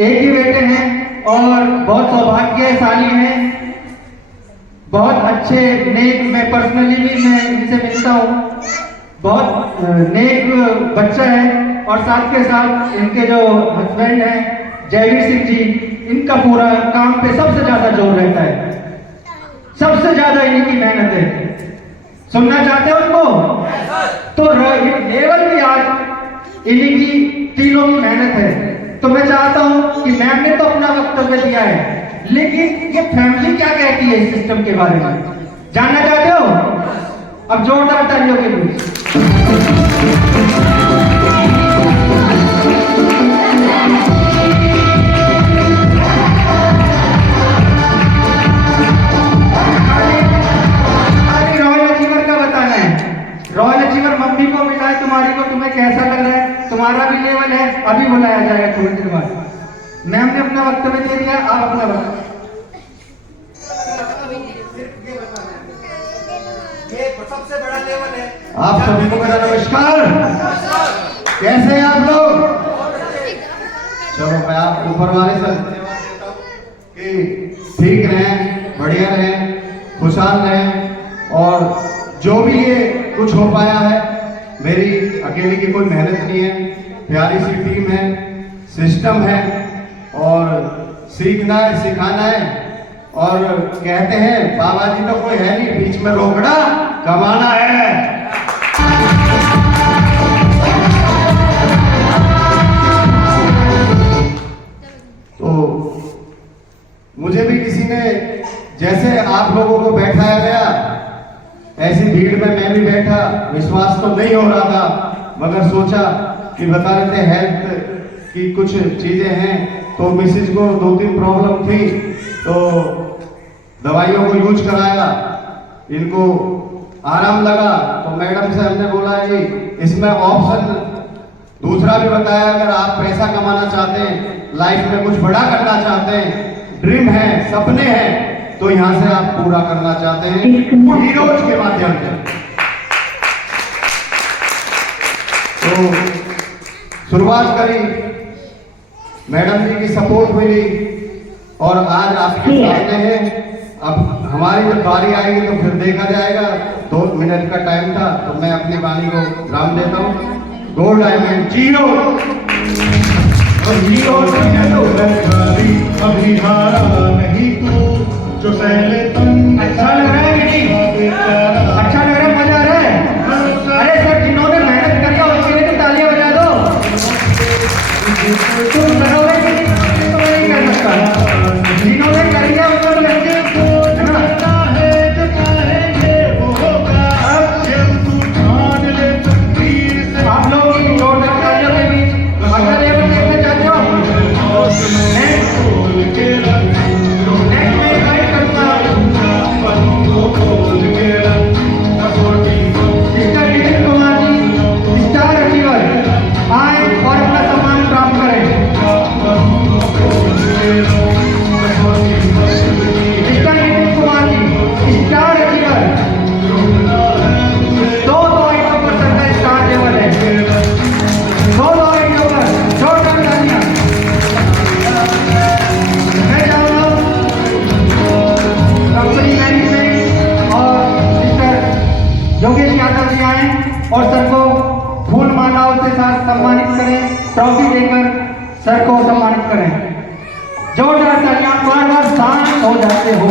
एक ही बेटे हैं और बहुत सौभाग्यशाली हैं, बहुत अच्छे नेक, मैं पर्सनली भी मैं इनसे मिलता हूँ, बहुत नेक बच्चा है। और साथ के साथ इनके जो हस्बैंड हैं जयवीर सिंह जी, इनका पूरा काम पे सबसे ज्यादा जोर रहता है, सबसे ज्यादा इनकी मेहनत है। सुनना चाहते हो उनको? तो लेवल भी आज इन्हीं की तीनों की मेहनत है। तो मैं चाहता हूं कि मैम ने तो अपना वक्तव्य दिया है, लेकिन ये फैमिली क्या कहती है इस सिस्टम के बारे में, जानना चाहते हो? अब जोरदार तालियों के बीच रॉयल अचीवर मम्मी को मिला है तुम्हारी को, तुम्हें कैसा लग रहा है? तुम्हारा भी लेवल है, अभी बुलाया जाएगा थोड़ी देर बाद। मैम ने अपना वक्तव्य दे दिया, आप अपना वक्तव्य। ये सबसे बड़ा लेवल है। आप सभी को मेरा नमस्कार। कैसे हैं आप लोग? चलो मैं आप ऊपर वाले से कि ठीक रहें, बढ़िया रहें, खुशहाल रहें। और जो भी ये कुछ हो पाया है, मेरी अकेले की कोई मेहनत नहीं है, प्यारी सी टीम है, सिस्टम है और सीखना है, सिखाना है। और कहते हैं बाबा जी तो कोई है नहीं, बीच में रोकड़ा कमाना है। तो मुझे भी किसी ने, जैसे आप लोगों को बैठाया गया, ऐसी भीड़ में मैं भी बैठा। विश्वास तो नहीं हो रहा था, मगर सोचा कि बता रहे थे हेल्थ की कुछ चीजें हैं, तो मिसिज को 2-3 प्रॉब्लम थी, तो दवाइयों को यूज कराया, इनको आराम लगा। तो मैडम से हमने बोला कि इसमें ऑप्शन दूसरा भी बताया, अगर आप पैसा कमाना चाहते हैं, लाइफ में कुछ बड़ा करना चाहते हैं, ड्रीम है, सपने हैं, तो यहां से आप पूरा करना चाहते हैं हीरोज के माध्यम से, तो शुरुआत करी, मैडम जी की सपोर्ट मिली और आज आपके सामने है। अब हमारी जब बारी आएगी तो फिर देखा जाएगा। 2 मिनट का टाइम था, तो मैं अपनी वाणी को राम देता हूँ। गोल्ड डायमंड जीरो अभी हारा नहीं तू जो सहले तन। अच्छा लग रहा है कि अच्छा लग रहा है, मजा आ रहा है? अरे सर, जिन्होंने मेहनत करी है उसके लिए तो तालियां बजा दो। तुम करोगे कि नहीं तो मैं नहीं कर सकता, जिन्होंने करी है उनको लगे आप लोग की जोरदार तालियों के बीच अगला लेवल देखना चाहते हो? योगेश यादव जी आए और सर को फूल मालाओं के साथ सम्मानित करें, ट्रॉफी देकर सर को सम्मानित करें। जोरदार। जोरदार तालियां, बार बार शांत हो जाते हो।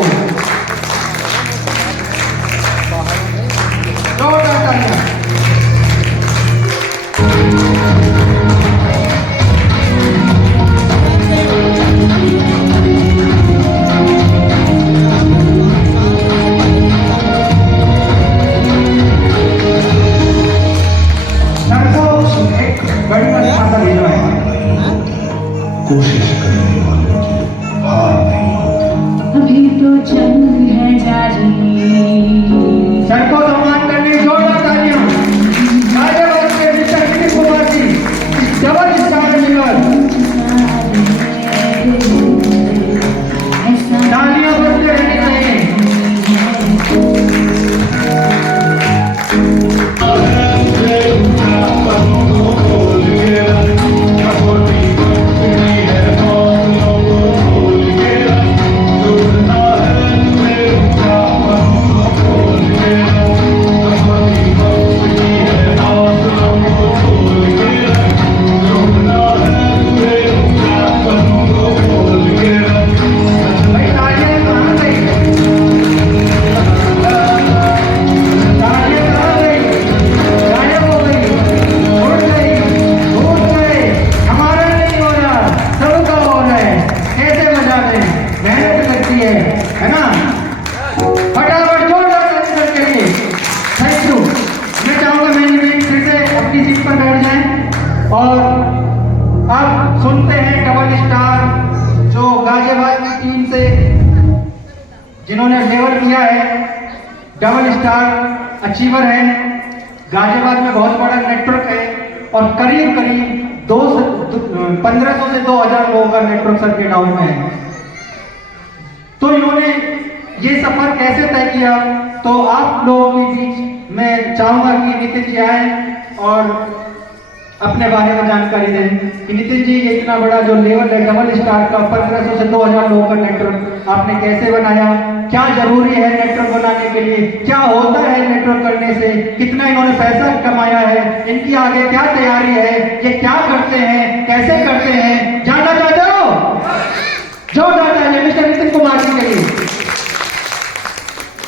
डबल स्टार अचीवर है, गाजियाबाद में बहुत बड़ा नेटवर्क है और करीब 1500 से 2000 लोगों का नेटवर्क सर के गाँव में है। तो इन्होंने ये सफर कैसे तय किया, तो आप लोगों के बीच मैं चाहूंगा कि नितिन जी आए और अपने बारे में जानकारी दें कि नितिन जी ये इतना बड़ा जो लेवल है डबल स्टार का 1500 से 2000 लोगों का नेटवर्क आपने कैसे बनाया, क्या जरूरी है नेटवर्क बनाने के लिए, क्या होता है नेटवर्क करने से, कितना इन्होंने पैसा कमाया है, इनकी आगे क्या तैयारी है, ये क्या करते हैं, कैसे करते हैं, जानना चाहते हो? जो जानना है मिस्टर नितिन कुमार जी के लिए।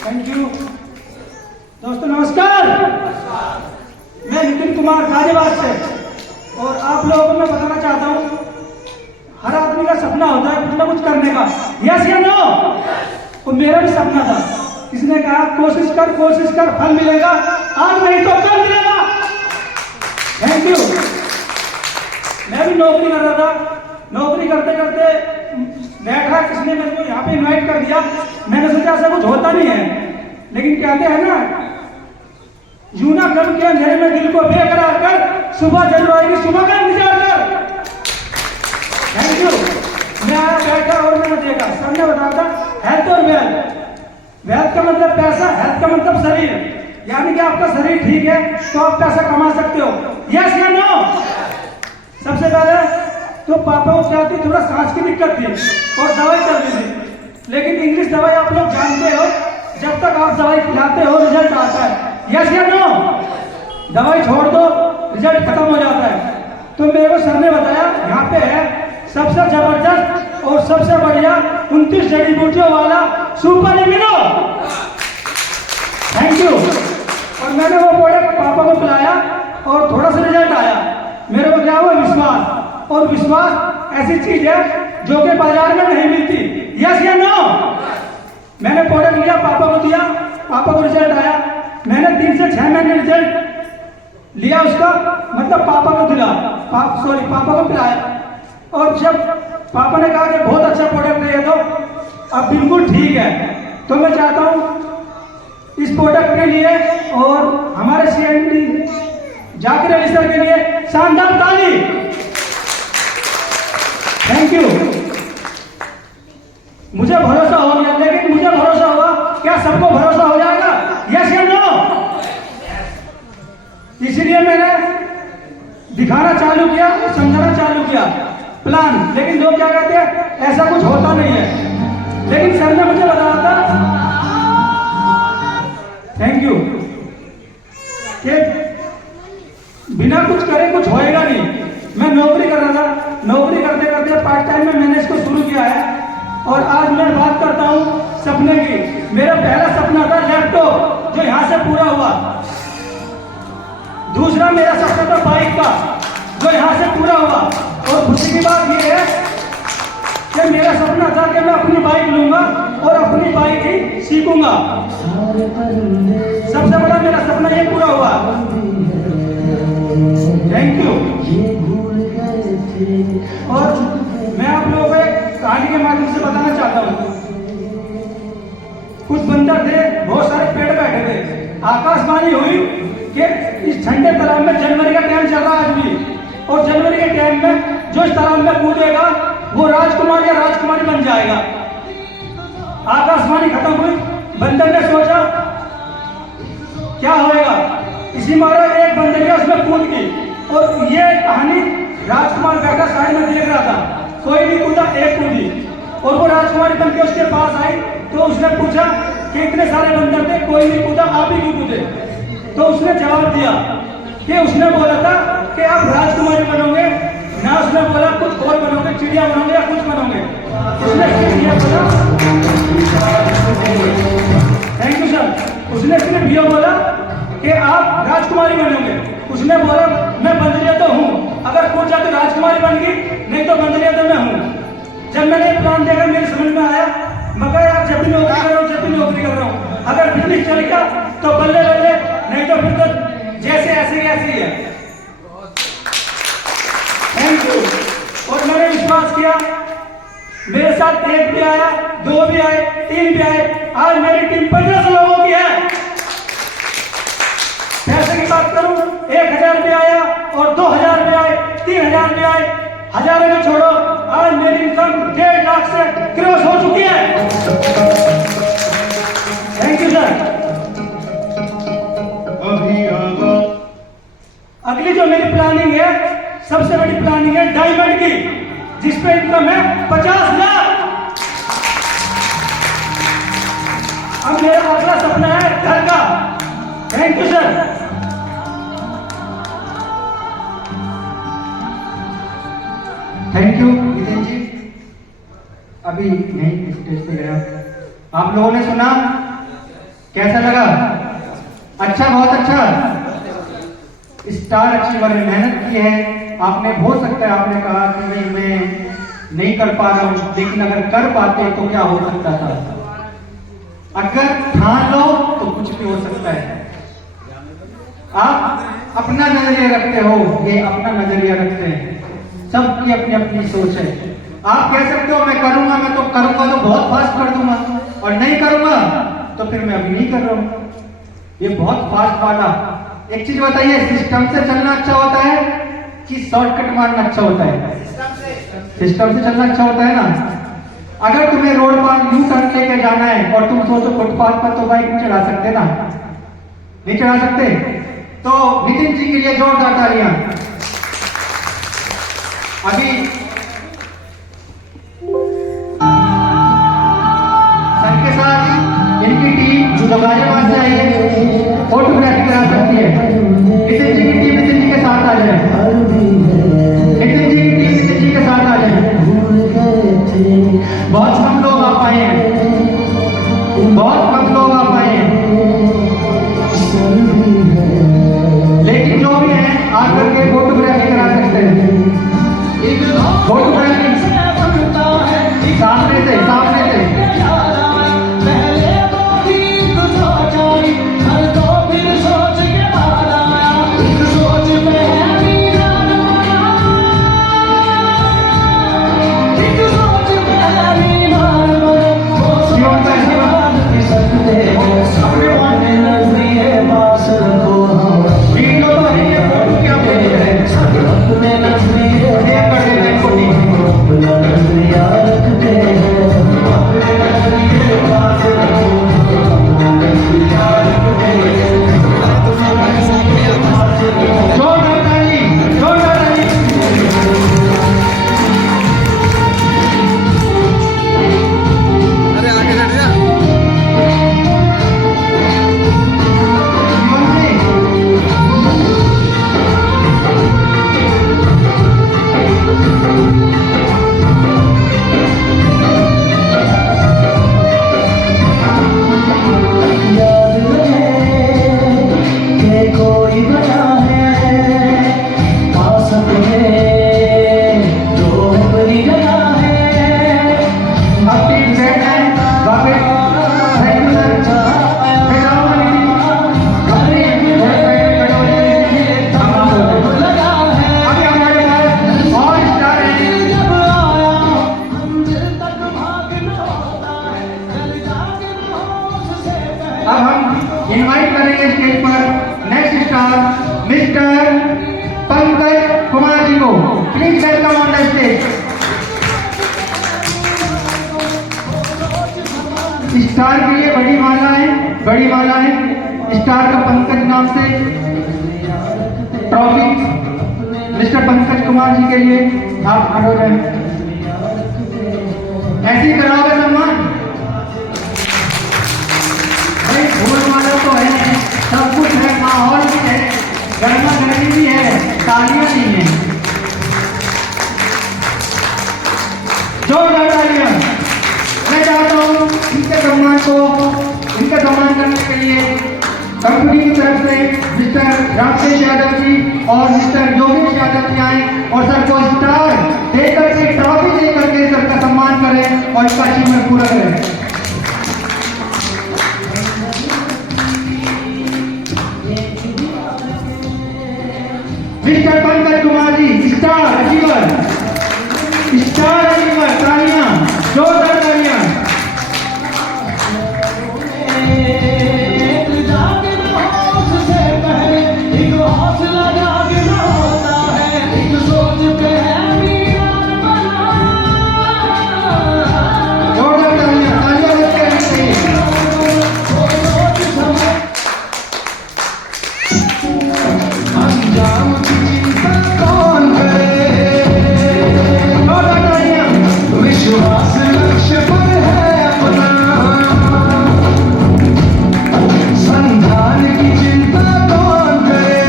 थैंक यू दोस्तों, नमस्कार। मैं नितिन कुमार गाजियाबाद से, और आप लोगों को मैं बताना चाहता हूँ, हर आदमी का सपना होता है कुछ ना कुछ करने का, यस या नो? तो मेरा भी सपना था। किसने कहा कोशिश कर फल मिलेगा, आज नहीं तो कल मिलेगा। Thank you. मैं भी नौकरी कर रहा था, नौकरी करते करते बैठा, किसने मेरे को यहाँ पे इनवाइट कर दिया। मैंने सोचा ऐसा कुछ होता नहीं है, लेकिन कहते हैं ना, यूं ना गम के अंधेरे में दिल को बेकरार कर, सुबह जरूर आएगी, सुबह का इंतजार कर। Thank you. मैं आया बैठा और मैंने देखा, सर ने बताया था हेल्थ और वेल्थ। वेल्थ का मतलब पैसा, हेल्थ का मतलब शरीर, यानी कि आपका शरीर ठीक है तो आप पैसा कमा सकते हो, यस या नो? सबसे पहले तो पापा को क्या थी, थोड़ा सांस की दिक्कत थी और दवाई चलती थी, लेकिन इंग्लिश दवाई आप लोग जानते हो, जब तक आप दवाई खिलाते हो रिजल्ट आता है, यस या नो? दवाई छोड़ दो रिजल्ट खत्म हो जाता है। तो मेरे को सर ने बताया यहाँ पे है सबसे जबरदस्त और सबसे बढ़िया 29 जड़ी बूटियों वाला सुपर इम्यूनो। Thank you. और मैंने वो प्रोडक्ट पापा को पिलाया और थोड़ा सा रिजल्ट आया। मेरे को क्या हुआ, विश्वास, और विश्वास ऐसी चीज है जो कि बाजार में नहीं मिलती, यस या नो? मैंने प्रोडक्ट लिया, पापा को दिया, पापा को रिजल्ट आया। मैंने 3 से 6 महीने रिजल्ट लिया उसका, मतलब पापा को दिला, पापा को पिलाया। और जब पापा ने कहा कि बहुत अच्छा प्रोडक्ट है ये, तो अब बिल्कुल ठीक है। तो मैं चाहता हूँ इस प्रोडक्ट के लिए और हमारे CMD जाकिर अली सर के लिए शानदार ताली। Thank you. मुझे भरोसा हो गया, लेकिन मुझे भरोसा हुआ, क्या सबको भरोसा हो जाएगा, यस या नो? इसलिए मैंने दिखाना चालू किया, समझाना चालू किया प्लान, लेकिन लोग क्या कहते हैं ऐसा कुछ होता नहीं है। लेकिन सर ने मुझे बताया था, थैंक यू, कि बिना कुछ करे कुछ होएगा नहीं। मैं नौकरी कर रहा था, नौकरी करते करते पार्ट टाइम में मैंने इसको शुरू किया है, और आज मैं बात करता हूँ सपने की। मेरा पहला सपना था लैपटॉप, जो यहाँ से पूरा हुआ। दूसरा मेरा सपना था बाइक का, जो यहाँ से पूरा हुआ। और खुशी की बात यह है कि मेरा सपना था कि मैं अपनी बाइक लूंगा और अपनी बाइक ही सीखूंगा। सबसे बड़ा मेरा सपना ये पूरा हुआ। Thank you. और मैं आप लोगों को एक कहानी के माध्यम से बताना चाहता हूँ। कुछ बंदर थे, बहुत सारे पेड़ बैठे थे। आकाशवाणी हुई कि इस ठंडे तालाब में, जनवरी का टाइम चल रहा है आज भी, और जनवरी के टाइम में जो इस तालाब में कूदेगा वो राजकुमार या राजकुमारी बन जाएगा। आकाशवाणी खत्म हुई, बंदर ने सोचा क्या होएगा, इसी मारे एक बंदर गया उसमें कूद की, और ये कहानी राजकुमार बैठा साइड में देख रहा था, कोई नहीं कूदा, एक कूदी, और वो राजकुमारी बन के उसके पास आई। तो उसने पूछा कि इतने सारे बंदर थे, कोई नहीं कूदा, आप ही क्यों कूदे? तो उसने जवाब दिया कि उसने बोला था कि आप राजकुमारी बनोगे ना, उसने बोला कुछ और बनोगे, चिड़िया बनोगे या कुछ बनोगे। उसने सिर्फ ये बोला, थैंक यू सर, उसने सिर्फ ये बोला कि आप राजकुमारी बनोगे। उसने बोला मैं बंदरिया तो हूँ, अगर पूछ जाते राजकुमारी बन गई, नहीं तो बंदरिया तो मैं हूँ। जब मैंने ये प्लान देखा मेरे समझ में आया, मगर यार जब भी नौकरी कर रहा हूँ, जब भी नौकरी कर रहा हूँ, अगर बिजनेस चल गया तो बल्ले बल्ले, नहीं तो फिर तो जैसे ऐसे ही ऐसे ही है। Thank you. और मैंने विश्वास किया, मेरे साथ 1 भी आया, 2 भी आए, 3 भी आए, आज मेरी टीम 1500 लोगों की है। 1000 में आया और 2000 में आए, 3000 में आए, हजारों में छोड़ो, आज मेरी इनकम 1.5 लाख से क्रॉस हो चुकी है। Thank you sir. अभी आगा अगली जो मेरी प्लानिंग है, सबसे बड़ी प्लानिंग है डायमंड की, जिसपे इनकम है 50 लाख। अब मेरा अगला सपना है घर का। Thank you sir. Thank you Nitin ji. अभी यहीं स्टेज पे गया, आप लोगों ने सुना, कैसा लगा? अच्छा, बहुत अच्छा। स्टार अचीवर ने मेहनत की है। आपने हो सकता है आपने कहा कि नहीं मैं नहीं कर पा रहा हूं, लेकिन अगर कर पाते तो क्या हो सकता था? अगर ठान लो तो कुछ भी हो सकता है। आप अपना नजरिया रखते हो, ये अपना नजरिया रखते हैं, सबकी अपनी अपनी सोच है। आप कह सकते हो मैं करूंगा, मैं तो करूंगा तो बहुत फास्ट कर दूंगा, और नहीं करूंगा तो फिर मैं अभी नहीं कर रहा हूं। ये बहुत फास्ट वाला। एक चीज बताइए, सिस्टम से चलना अच्छा होता है कि शॉर्टकट मारना अच्छा होता है? सिस्टम से चलना अच्छा होता है ना। अगर तुम्हें रोड पर यू टर्न लेके जाना है और तुम सोचो फुटपाथ पर तो बाइक नहीं चला सकते ना, नहीं चला सकते, तो नितिन जी के लिए जोरदार तालियां। अभी सर के साथ इनकी टीम जो गाजियाबाद से आई है फोटोग्राफी करा सकती है। नितिन जी की टीम नितिन जी के साथ आ जाए, नितिन जी की टीम नितिन जी के साथ आ जाए। बहुत कम लोग आ पाए हैं, बहुत कम लोग आ पाए हैं, लेकिन जो भी है आकर के फोटोग्राफी करा सकते हैं। फोटोग्राफी सामने से, सामने से। अब हम इनवाइट करेंगे स्टेज पर next star mister Pankaj Kumar ji को। Please welcome on the stage. Star के लिए बड़ी माला है, बड़ी माला है। स्टार का पंकज नाम से ट्रॉफी मिस्टर पंकज कुमार जी के लिए आप खड़े हो जाए। ऐसे ही कराओगे सम्मान? फूल माला तो है, सब कुछ है, माहौल भी है, गर्मा गर्मी भी है, तालियां नहीं है। जोरदार तालियां। मैं चाहता हूँ इनके सम्मान करने के लिए कंपनी की तरफ से मिस्टर राकेश यादव जी और मिस्टर योगेश यादव जी आए और सर को स्टार देकर के, ट्रॉफी देकर के सर का सम्मान करें और इसका अचीवमेंट पूरा करें। Mister Pankaj Kumar ji, star achiever, star achiever. तालियां, जोरदार तालियां। एक हौसला अंजाम की चिंता कौन करे, विश्वास लक्ष्य पर है अपना, संधान की चिंता कौन करे,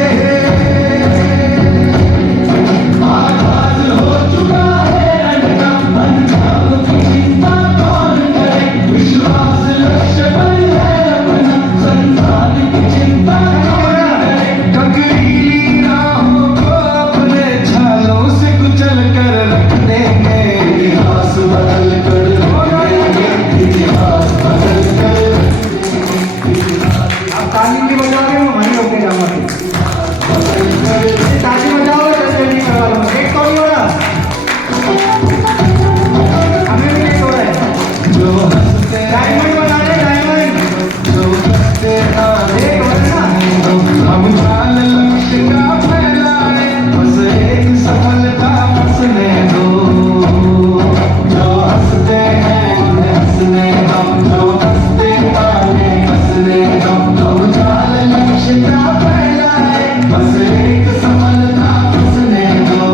आगाज हो चुका है रणकंप, अंजाम की चिंता कौन करे, विश्वास लक्ष्य पर है अपना, संधान की चिंता कौन करे, टकरीली राहों को अपने छालों से कुचल कर रख देंगे, इतिहास बदल कर रख देंगे, इतिहास बदल कर आप ताली भी बजा रहे हो, वहीं होके जाऊंगा। ताली बजाओ, जल्दी करवा लो। एक तो नहीं हो रहा, हमें भी नहीं हो रहा है। जो हंसते डायमंड बना ले, डायमंड। जो हंसते आए हम जाल लक्ष्य का फैलाए, बस एक सफलता हंसने दो, जो हंसते हैं उन्हें हंसने दो, जो हंसते आए हंसने दो, हम जाल लक्ष्य का फैलाए, बस एक सफलता हंसने दो,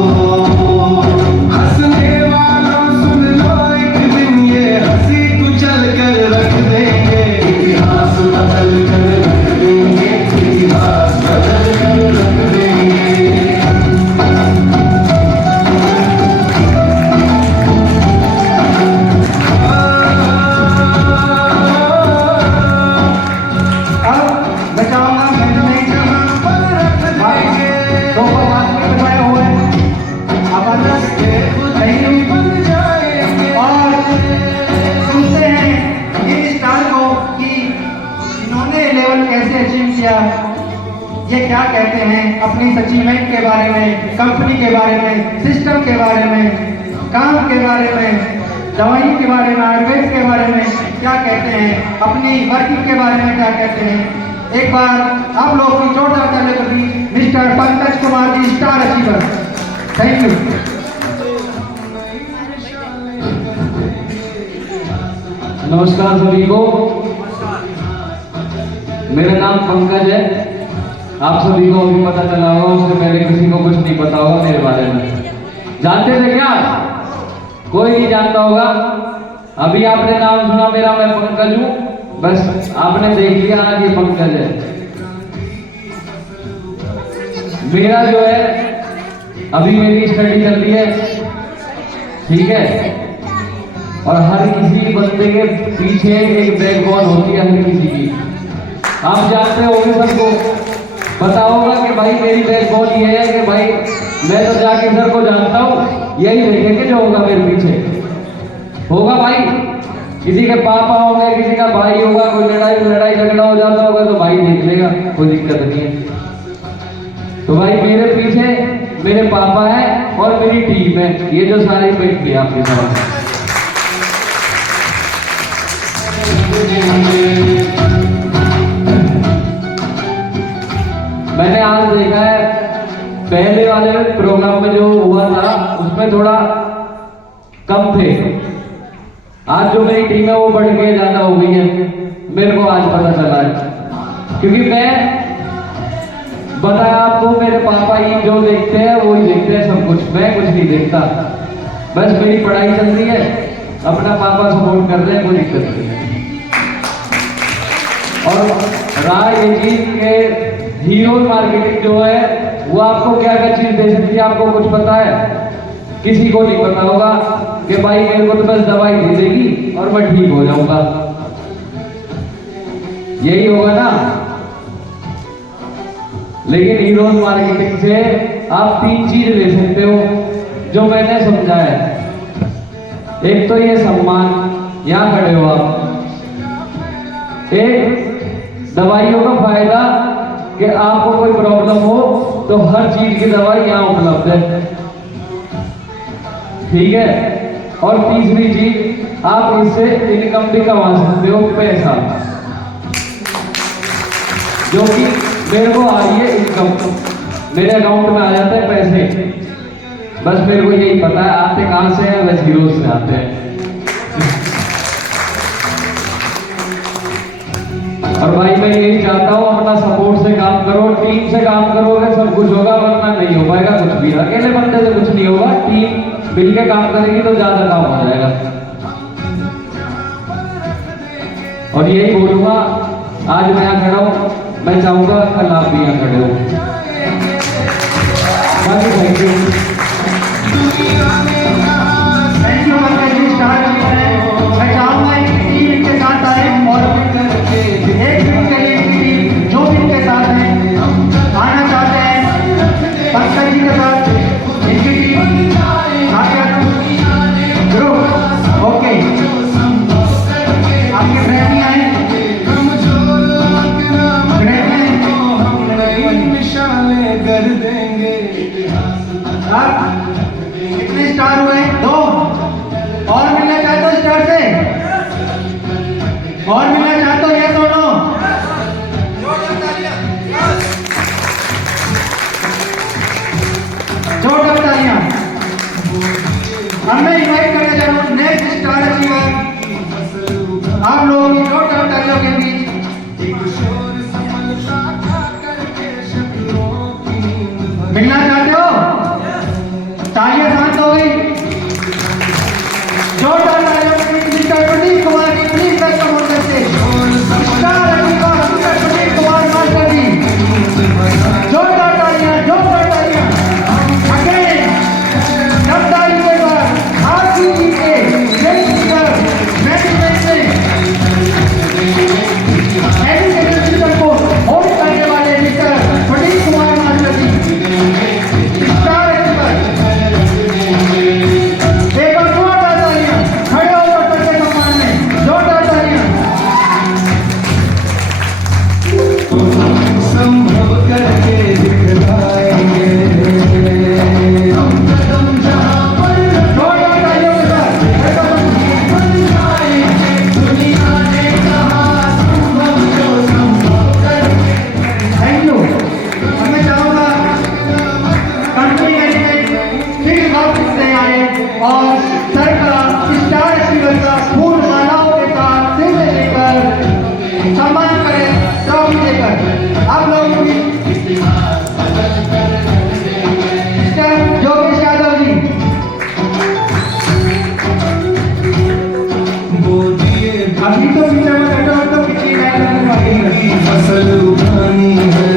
हंसने वालों सुन लो एक दिन ये हंसी कुचल कर रख देंगे, इतिहास बदल कर रख देंगे, इतिहास बदल कर रख देंगे। अब मैं चाहूंगा, मैंने नहीं चाहा पर रख देंगे, दो बात में बताया हुआ है। अब अंदर नहीं बन जाएंगे, और सुनते हैं इन स्टार को कि इन्होंने लेवल कैसे अचीव किया, ये क्या कहते हैं अपनी अचीवमेंट के बारे में, कंपनी के बारे में, सिस्टम के बारे में, काम के बारे में, दवाई के बारे में, आयुर्वेद के बारे में क्या कहते हैं, अपनी वर्किंग के बारे में क्या कहते हैं। एक बार आप लोग की जोरदार ताली कभी mister Pankaj Kumar ji, star achiever. Thank you. नमस्कार सभी को, मेरा नाम पंकज है। आप सभी को अभी पता चला होगा, उससे पहले किसी को कुछ नहीं पता होगा मेरे बारे में। जानते थे क्या? कोई नहीं जानता होगा। अभी आपने नाम सुना मेरा, मैं पंकज हूँ, बस आपने देख लिया हाँ ये पंकज है। मेरा जो है अभी मेरी स्टडी चल रही है, ठीक है, और हर किसी बंदे के पीछे एक बैकबोन होती है, हर किसी की। आप जानते होंगे, सबको पता होगा कि भाई मेरी बैकबोन ये है कि भाई मैं तो जाके सर को जानता हूँ, यही देखेंगे जो होगा मेरे पीछे होगा। भाई किसी के पापा होंगे, किसी का भाई होगा, कोई लड़ाई झगड़ा हो जाता होगा तो भाई देख लेगा, कोई दिक्कत नहीं है। तो भाई मेरे पीछे मेरे पापा है और मेरी टीम है, ये जो सारी बैठी है आपके साथ। मैंने आज देखा है, पहले वाले प्रोग्राम में जो हुआ था उसमें थोड़ा कम थे, आज जो मेरी टीम है वो बढ़ के ज्यादा हो गई है, मेरे को आज पता चला है। क्योंकि मैं बताया आपको, मेरे पापा ही जो देखते हैं वो ही देखते हैं सब कुछ, मैं कुछ नहीं देखता। बस मेरी पढ़ाई चल रही है, अपना पापा सपोर्ट कर रहे हैं, कोई दिक्कत नहीं है। और रहा ये चीज के हीरो मार्केटिंग जो है वो आपको क्या क्या चीज दे सकती है, आपको कुछ पता है? किसी को नहीं पता होगा कि भाई मेरे को तो बस दवाई दे देगी और मैं ठीक हो जाऊंगा, यही होगा ना। लेकिन हीरोज मार्केटिंग से आप 3 चीज ले सकते हो जो मैंने समझा है। एक तो ये सम्मान, यहां खड़े हो आप। एक दवाइयों का फायदा कि आपको कोई प्रॉब्लम हो तो हर चीज की दवाई यहां उपलब्ध है, ठीक है। और तीसरी चीज, आप इससे इनकम भी कमा सकते हो, पैसा, जो कि मेरे को आ रही है इनकम, मेरे अकाउंट में आ जाते हैं पैसे। बस मेरे को यही पता है आते कहां से हैं, बस हीरोज से आते हैं। और भाई मैं यही चाहता हूँ अपना सपोर्ट से काम करो, टीम से काम करोगे सब कुछ होगा, वरना नहीं हो पाएगा कुछ भी। अकेले बंदे से कुछ नहीं होगा, टीम मिलके काम करेगी तो ज्यादा काम हो जाएगा। और यही बोलूंगा, आज मैं यहाँ खड़ा हूँ, मैं चाहूंगा कल आप भी यहाँ खड़े हो। बाकी thank you. Thank you Pankaj ji, star मैं चाहूंगा एक टीम इनके साथ आए और एक दिन के लिए इनकी टीम जो भी इनके साथ है आना चाहते हैं पंकज जी के साथ इनकी टीम आगे ग्रुप ओके आपके फ्रेंड ही आए कर देंगे। कितने स्टार हुए? 2 और मिलना चाहते हो स्टार से? और मिलना चाहते हो? ये दोनों जोरदार तालियां। अब मैं इनवाइट करना चाह रहा हूँ नेक्स्ट स्टार अचीवर आप लोगों की जोरदार तालियों के बीच मिलना चाहते हो? तालियां शांत हो गई। जोरदार तालियों के बीच मिस्टर प्रदीप कुमार की please welcome on the stage. Star achiever mister Pradeep Kumar master ji, जोरदार तालियां, जोरदार तालियां। अगेन सब ताली के बाद आपकी टीम के यंग लीडर मैनेजमेंट से एजुकेशन सिस्टम को होल्ड करने वाले मिस्टर प्रदीप कुमार मास्टर जी, स्टार अचीवर। एक और जोरदार तालियां, खड़े होकर सबके सम्मान में जोरदार तालियां। संभव करके दिखलाएंगे हम कदम जहां पर जोरदार तालियों के साथ दुनिया ने कहा संभव जो संभव करके। Thank you. अब मैं चाहूंगा कंपनी मैनेजमेंट फील्ड ऑफिस से आए और सर का स्टार अचीवर का फूल मालाओं के साथ सिर में लेकर सम्मान करें, ट्रॉफी देकर। आप लोग भी मिस्टर योगेश यादव जी, अभी तो पीछे में बैठा हो तो कितनी लाइन लगने वाली है। फसल उठानी है,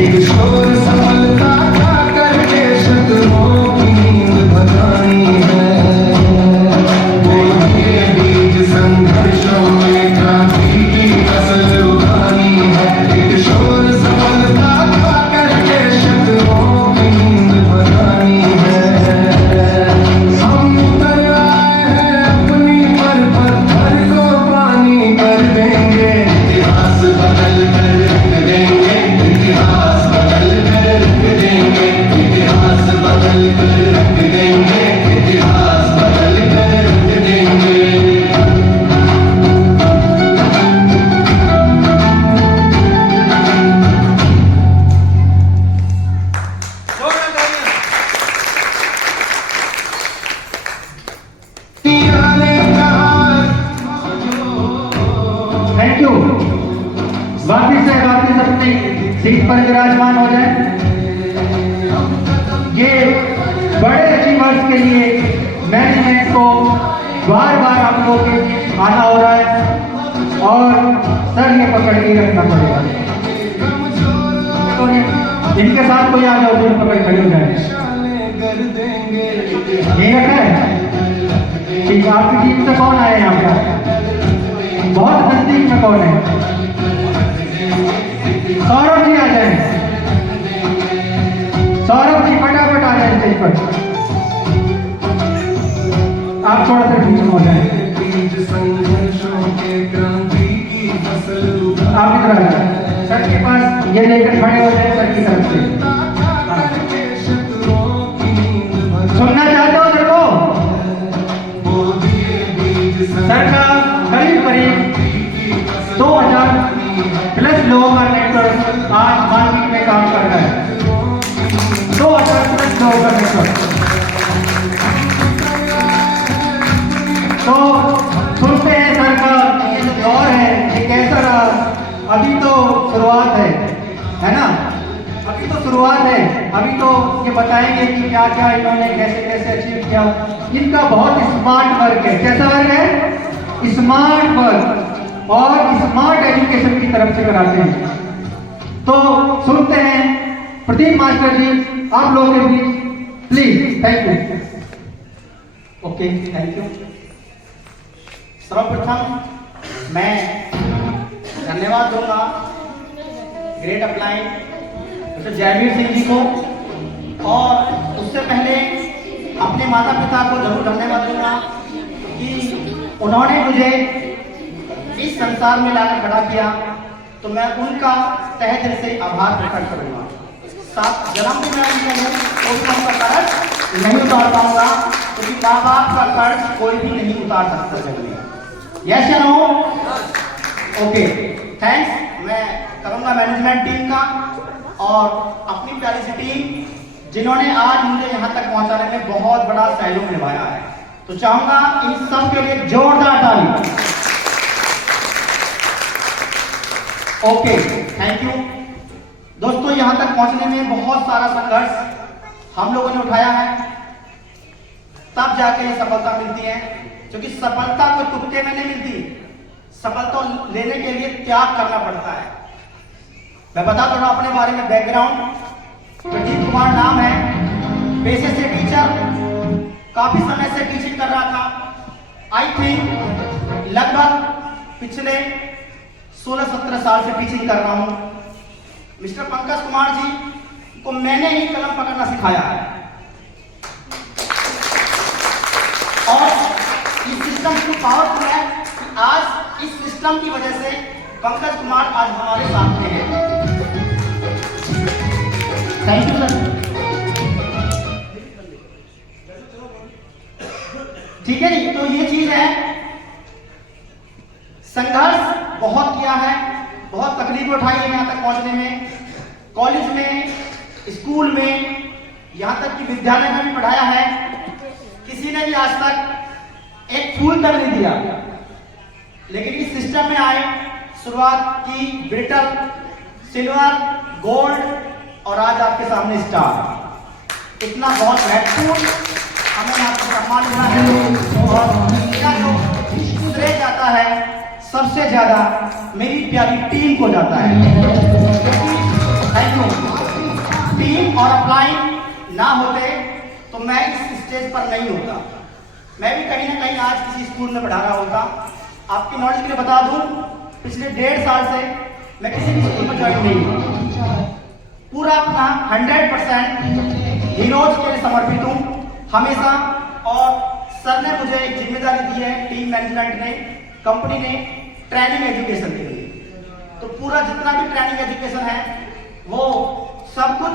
एक शोर संभलता का करके शत्रुओं की नींद भगानी है। वो ये बीज संघर्षों में क्रांति की फसल उठानी है, एक शोर संभलता का करके शत्रुओं की नींद भगानी है। हम उतर आए हैं अपनी पर पत्थर को पानी कर देंगे, इतिहास बदल कर रख देंगे, इतिहास बदल कर रख देंगे, इतिहास बदल कर रख देंगे, इतिहास बदल कर रख देंगे। Thank you. वापिस से वापिस अपनी सीट पर विराजमान हो जाए। ये बड़े अचीवर्स के लिए मैनेजमेंट को बार बार आप लोगों के बीच आना हो रहा है और सर ये पकड़ के रखना पड़ेगा। तो इनके साथ कोई आ जाओ जो पकड़ खड़े हो जाए। ये रखा है ठीक। आपकी टीम से कौन आया यहाँ पर? बहुत नजदीक में कौन है? सौरभ जी आ जाए। सौरभ जी फटाफट आ जाए स्टेज पर। आप थोड़ा सा बीच में हो जाए। आप इधर आ जाए, सर के पास ये लेकर खड़े हो जाए सर की तरफ से। सुनना चाहते हो सर को? सर का करीब करीब 2000 प्लस लोगों का नेटवर्क आज मार्केट में काम कर रहा है। 2000 प्लस लोगों का नेटवर्क। तो सुनते हैं सर का ये जो दौर है, एक ऐसा अभी तो ये बताएंगे कि क्या क्या इन्होंने कैसे कैसे अचीव किया। इनका बहुत स्मार्ट वर्क है। कैसा वर्क है? स्मार्ट वर्क, और स्मार्ट एजुकेशन की तरफ से कराते हैं। तो सुनते हैं प्रदीप मास्टर जी आप लोगों के बीच, please. Thank you. Okay, thank you. सर्वप्रथम मैं धन्यवाद दूंगा great upline mister Jaiveer Singh ji को, और उससे पहले अपने माता पिता को जरूर धन्यवाद दूंगा कि उन्होंने मुझे इस संसार में लाकर खड़ा किया। तो मैं उनका तहे दिल से आभार प्रकट करूंगा। साथ जन्म भी मैं उनका हूँ, तो भी उनका कर्ज नहीं उतार पाऊंगा, क्योंकि माँ बाप का कर्ज कोई भी नहीं उतार सकता जब में। यस या नो? ओके, थैंक्स मैं करूंगा मैनेजमेंट टीम का और अपनी प्यारी सी टीम जिन्होंने आज मुझे यहाँ तक पहुँचाने में बहुत बड़ा सहयोग निभाया है। तो चाहूंगा इन सब के लिए जोरदार ताली। Okay, thank you. दोस्तों, यहाँ तक पहुँचने में बहुत सारा संघर्ष हम लोगों ने उठाया है, तब जाके ये सफलता मिलती है। क्योंकि सफलता कोई तुक्के में नहीं मिलती, सफलता लेने के लिए त्याग करना पड़ता है। मैं बता दूं अपने बारे में बैकग्राउंड। प्रदीप कुमार नाम है, पेशे से टीचर, काफी समय से टीचिंग कर रहा था। आई थिंक लगभग पिछले 16-17 साल से टीचिंग कर रहा हूं। मिस्टर पंकज कुमार जी को मैंने ही कलम पकड़ना सिखाया है, और इस सिस्टम की पावरफुल है कि आज इस सिस्टम की वजह से पंकज कुमार आज हमारे सामने हैं। Thank you sir. ठीक है जी, तो ये चीज है, संघर्ष बहुत किया है, बहुत तकलीफ उठाई है यहाँ तक पहुंचने में। कॉलेज में, स्कूल में, यहाँ तक कि विद्यालय में भी पढ़ाया है। किसी ने भी आज तक एक फूल तक नहीं दिया, लेकिन इस सिस्टम में आए, शुरुआत की ब्रिटल, सिल्वर, गोल्ड, और आज आपके सामने स्टार। इतना बहुत महत्वपूर्ण हमें यहाँ पर सम्मान मिला है, और इसका जो श्रेय जाता है सबसे ज्यादा मेरी प्यारी टीम को जाता है। Thank you. टीम और अपलाइन ना होते तो मैं इस स्टेज पर नहीं होता। मैं भी कहीं ना कहीं आज किसी स्कूल में पढ़ा रहा होता। आपकी नॉलेज के लिए बता दूं, पिछले 1.5 साल से मैं किसी भी स्कूल में ज्वाइन नहीं हुआ। पूरा अपना 100% हीरोज के लिए समर्पित हूँ हमेशा। और सर ने मुझे एक जिम्मेदारी दी है, टीम मैनेजमेंट ने, कंपनी ने, ट्रेनिंग एजुकेशन के लिए। तो पूरा जितना भी ट्रेनिंग एजुकेशन है वो सब कुछ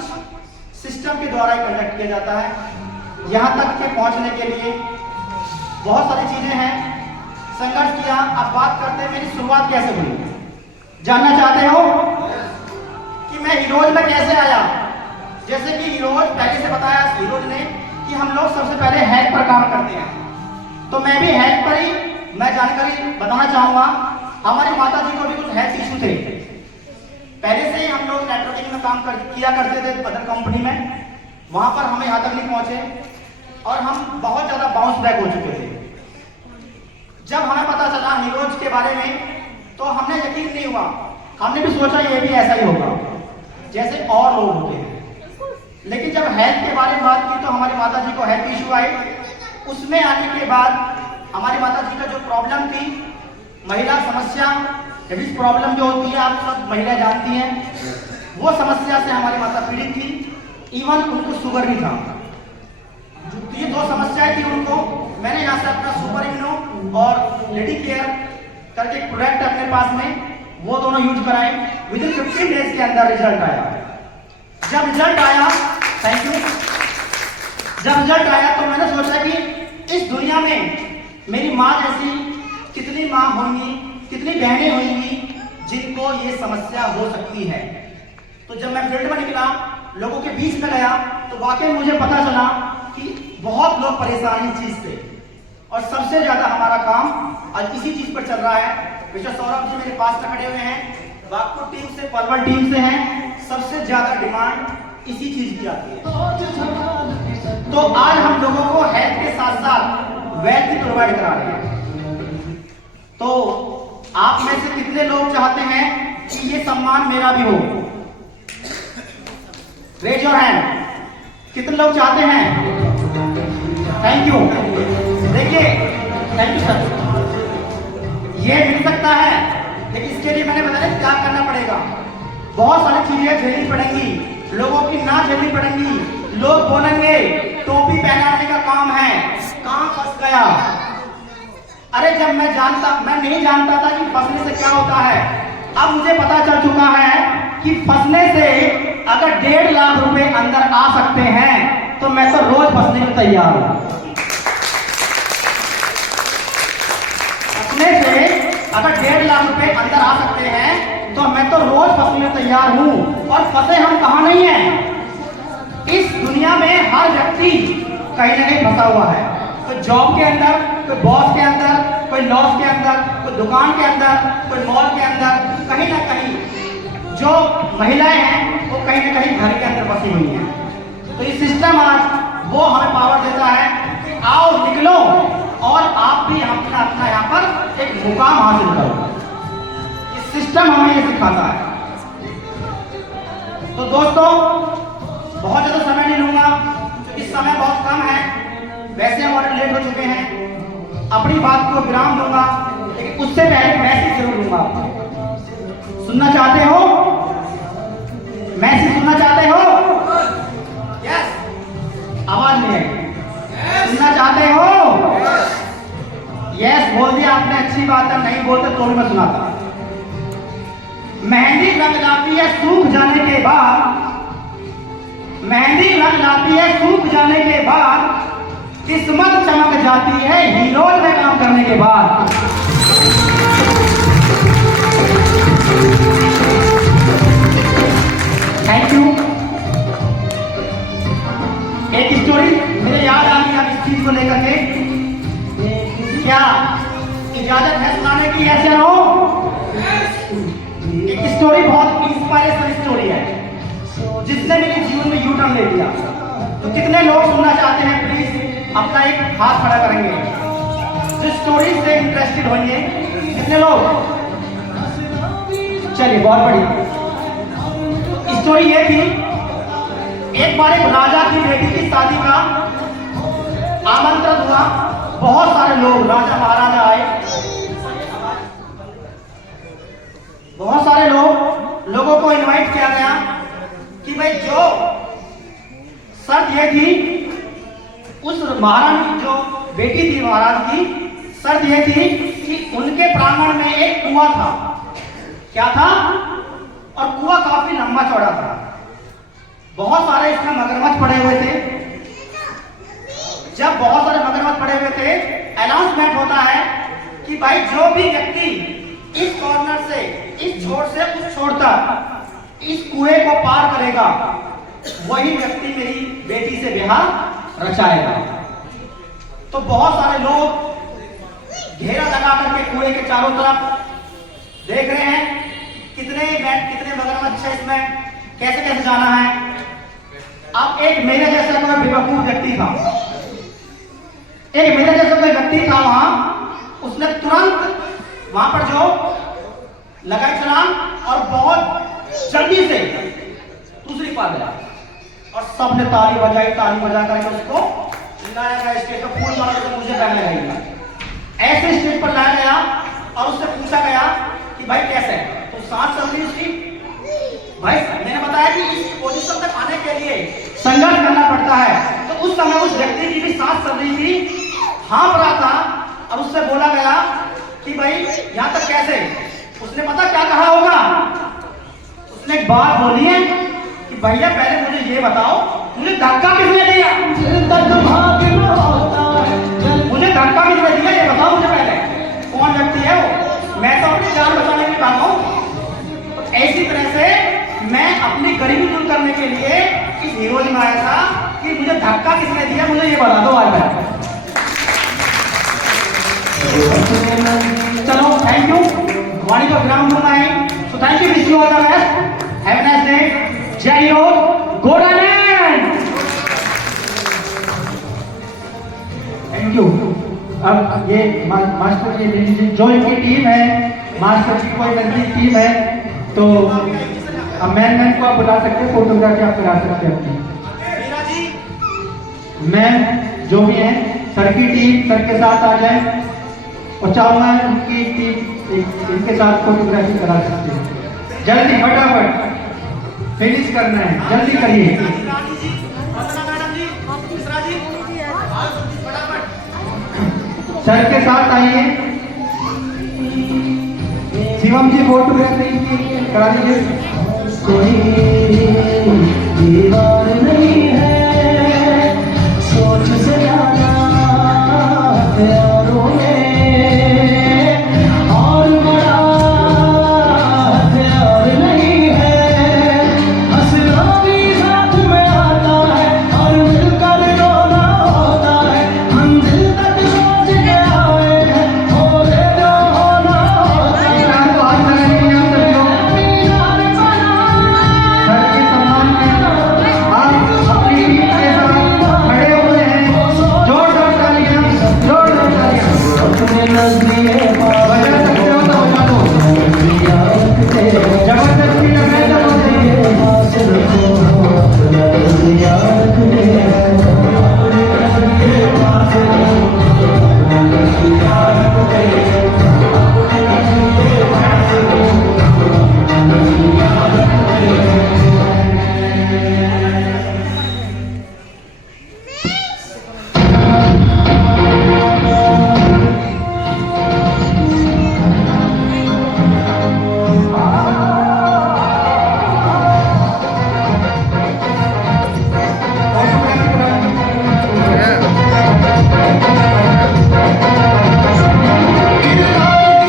सिस्टम के द्वारा ही कंडक्ट किया जाता है। यहाँ तक के पहुँचने के लिए बहुत सारी चीजें हैं, संघर्ष किया। अब बात करते हैं मेरी शुरुआत कैसे हुई। जानना चाहते हो कि मैं हीरोज में कैसे आया? जैसे कि हीरोज पहले से बताया हीरोज ने कि हम लोग सबसे पहले हेल्थ पर काम करते हैं, तो मैं भी हेल्थ पर ही मैं जानकारी बताना चाहूंगा। हमारी माता जी को भी कुछ हेल्थ इशू थे, पहले से ही हम लोग नेटवर्किंग में काम किया करते थे अदर कंपनी में। वहां पर हमें यहाँ तक नहीं पहुंचे और हम बहुत ज्यादा बाउंस बैक हो चुके थे। जब हमें पता चला हीरोज के बारे में तो हमने यकीन नहीं हुआ, हमने भी सोचा ये भी ऐसा ही होगा जैसे और लोग होते हैं। लेकिन जब हेल्थ के बारे में बात की तो हमारी माता जी को हेल्थ इशू आई। उसमें आने के बाद हमारी माता जी का जो प्रॉब्लम थी, महिला समस्या, लेडीज प्रॉब्लम जो होती है आप सब महिला जानती हैं, वो समस्या से हमारी माता पीड़ित थी। इवन उनको शुगर भी था। तो ये 2 समस्याएं थी उनको। मैंने यहाँ से अपना सुपर इम्यूनो और लेडी केयर करके एक प्रोडक्ट अपने पास में, वो दोनों यूज कराए। विदिन 15 डेज के अंदर रिजल्ट आया। जब रिजल्ट आया, थैंक यू, जब रिजल्ट आया तो मैंने सोचा कि इस दुनिया में मेरी माँ जैसी कितनी माँ होंगी, कितनी बहनें होंगी जिनको ये समस्या हो सकती है। तो जब मैं फील्ड में निकला, लोगों के बीच में गया, तो वाकई मुझे पता चला कि बहुत लोग परेशान इस चीज से, और सबसे ज्यादा हमारा काम आज इसी चीज पर चल रहा है। मिस्टर सौरभ जी मेरे पास खड़े हुए हैं, वाकपुर टीम से, परवल टीम से हैं। सबसे ज्यादा डिमांड इसी चीज की आती है। तो आज हम लोगों को हेल्थ के साथ साथ वेल्थ प्रोवाइड करा रहे हैं। तो आप में से कितने लोग चाहते हैं कि ये सम्मान मेरा भी हो? Raise your hand. कितने लोग चाहते हैं? Thank you. देखिए, थैंक यू सर। ये मिल सकता है, लेकिन इसके लिए मैंने बताया क्या करना पड़ेगा। बहुत सारी चीजें झेलनी पड़ेंगी, लोगों की ना झेलनी पड़ेंगी। लोग बोलेंगे टोपी पहनाने का काम है, कहां फंस गया। अरे जब मैं नहीं जानता था कि फंसने से क्या होता है, अब मुझे पता चल चुका है कि फंसने से अगर 1.5 लाख रुपए अंदर आ सकते हैं तो मैं तो रोज फंसने को तैयार हूं। फंसने से अगर 1.5 लाख रुपए अंदर आ सकते हैं तो मैं तो रोज फंसने को तैयार हूं। और फंसे हम कहां नहीं हैं। इस दुनिया में हर व्यक्ति कहीं ना कहीं फंसा हुआ है। कोई जॉब के अंदर, कोई बॉस के अंदर, कोई लॉस के अंदर, कोई दुकान के अंदर, कोई मॉल के अंदर, कहीं ना कहीं जो महिलाएं हैं वो कहीं ना कहीं घर के अंदर फंसी हुई हैं। तो ये सिस्टम आज वो हमें पावर देता है कि आओ निकलो और आप भी अपना अपना यहाँ पर एक मुकाम हासिल करो। ये सिस्टम हमें ये सिखाता है। तो दोस्तों, बहुत ज्यादा समय नहीं लूंगा, इस समय बहुत कम है। वैसे हम ऑलरेडी लेट हो चुके हैं। अपनी बात को विराम दूंगा, लेकिन उससे पहले मैसेज जरूर दूंगा। सुनना चाहते हो? मैसेज सुनना चाहते हो? यस, आवाज नहीं है। सुनना चाहते हो? यस बोल दिया आपने, अच्छी बात है। नहीं बोलते तो भी मैं सुनाता। मेहंदी रंग लाती है सूख जाने के बाद, मेहंदी रंग लाती है सूख जाने के बाद, किस्मत चमक जाती है हीरोज में काम करने के बाद। Thank you. एक स्टोरी मुझे याद आ गई अब इस चीज को लेकर के। क्या इजाजत है सुनाने की? ऐसे हो। एक स्टोरी बहुत इंस्पायरेशनल स्टोरी है जिसने मेरे जीवन में यू टर्न ले लिया। तो कितने लोग सुनना चाहते हैं? प्लीज अपना एक हाथ खड़ा करेंगे जो स्टोरी से इंटरेस्टेड होंगे। कितने लोग? चलिए, बहुत बढ़िया। स्टोरी ये थी, एक बार एक राजा की बेटी की शादी का आमंत्रण हुआ। बहुत सारे लोग, राजा महाराजा आए। बहुत सारे लोगों को इनवाइट किया गया कि भाई जो शर्त ये थी, उस महारानी जो बेटी थी महाराज की, शर्त ये थी कि उनके प्रांगण में एक कुआं था। क्या था? और कुआं काफी लंबा चौड़ा था। बहुत सारे इसमें मगरमच्छ पड़े हुए थे। जब बहुत सारे मगरमच्छ पड़े हुए थे, अनाउंसमेंट होता है कि भाई जो भी व्यक्ति इस कॉर्नर से, इस छोर से उस छोर तक इस कुएं को पार करेगा, वही व्यक्ति मेरी बेटी से ब्याह रचाएगा। तो बहुत सारे लोग घेरा लगा करके कुएं के चारों तरफ देख रहे हैं कितने मगरमच्छ है इसमें, कैसे कैसे जाना है। अब एक मेरे जैसा कोई बेवकूफ व्यक्ति था, वहां उसने तुरंत वहां पर जो लगाई छलांग और बहुत जल्दी से दूसरी पार गया और सबने ताली बजा करके उसको लाया गया स्टेज पर। फूल माला तो मुझे पहना गया, ऐसे स्टेज पर लाया गया और उससे पूछा गया कि भाई कैसे है? तो सांस चल रही उसकी। भाई मैंने बताया कि इस पोजीशन तक आने के लिए संघर्ष करना पड़ता है। तो उस समय उस व्यक्ति की भी सांस चल रही थी, हाँफ रहा था और उससे बोला गया कि भाई यहाँ तक कैसे? उसने पता क्या कहा होगा? उसने एक बात बोली है कि भैया पहले मुझे ये बताओ, मुझे धक्का किसने दिया? मुझे धक्का किसने दिया ये बताओ मुझे पहले। कौन व्यक्ति है वो? मैं तो अपनी जान बचाने के लिए भागा हूं। तो ऐसी तरह से मैं अपनी गरीबी दूर करने के लिए इस हीरोज में आया था कि मुझे धक्का किसने दिया, मुझे ये बता दो आज। चलो, थैंक यू। वाणी को विराम दूंगा है। So thank you, wish you all the best, have a nice day. जय हिंद, गॉड अब ये मास्टर जी ले लीजिए, जो इनकी टीम है, मास्टर की कोई नजदीक टीम है, तो अब मैम को आप बुला सकते हैं, फोटोग्राफी आप करा सकते हैं अपनी। मैम जो भी हैं, सर की टीम सर के साथ आ जाए, और चाहूंगा इनकी टीम इनके साथ फोटोग्राफी करा सकते हैं। जल्दी फटाफट फिनिश करना है, जल्दी करिए। सर के साथ आइए। शिवम जी फोटोग्राफी करा लीजिए। कोई दीवार नहीं है, सोच से ज्यादा प्यारों में, और बड़ा प्यार नहीं है, हंसना भी साथ में आता है, और मिलकर रोना होता है, हम दिल तक सोच के आए हैं, बोले जो होना होता है। सर के सम्मान में आप अपनी टीम के साथ खड़े हुए हैं। जोरदार तालियां, जोरदार तालियां। बजा सकते हो तो बजा दो। जबरदस्ती लग रहा है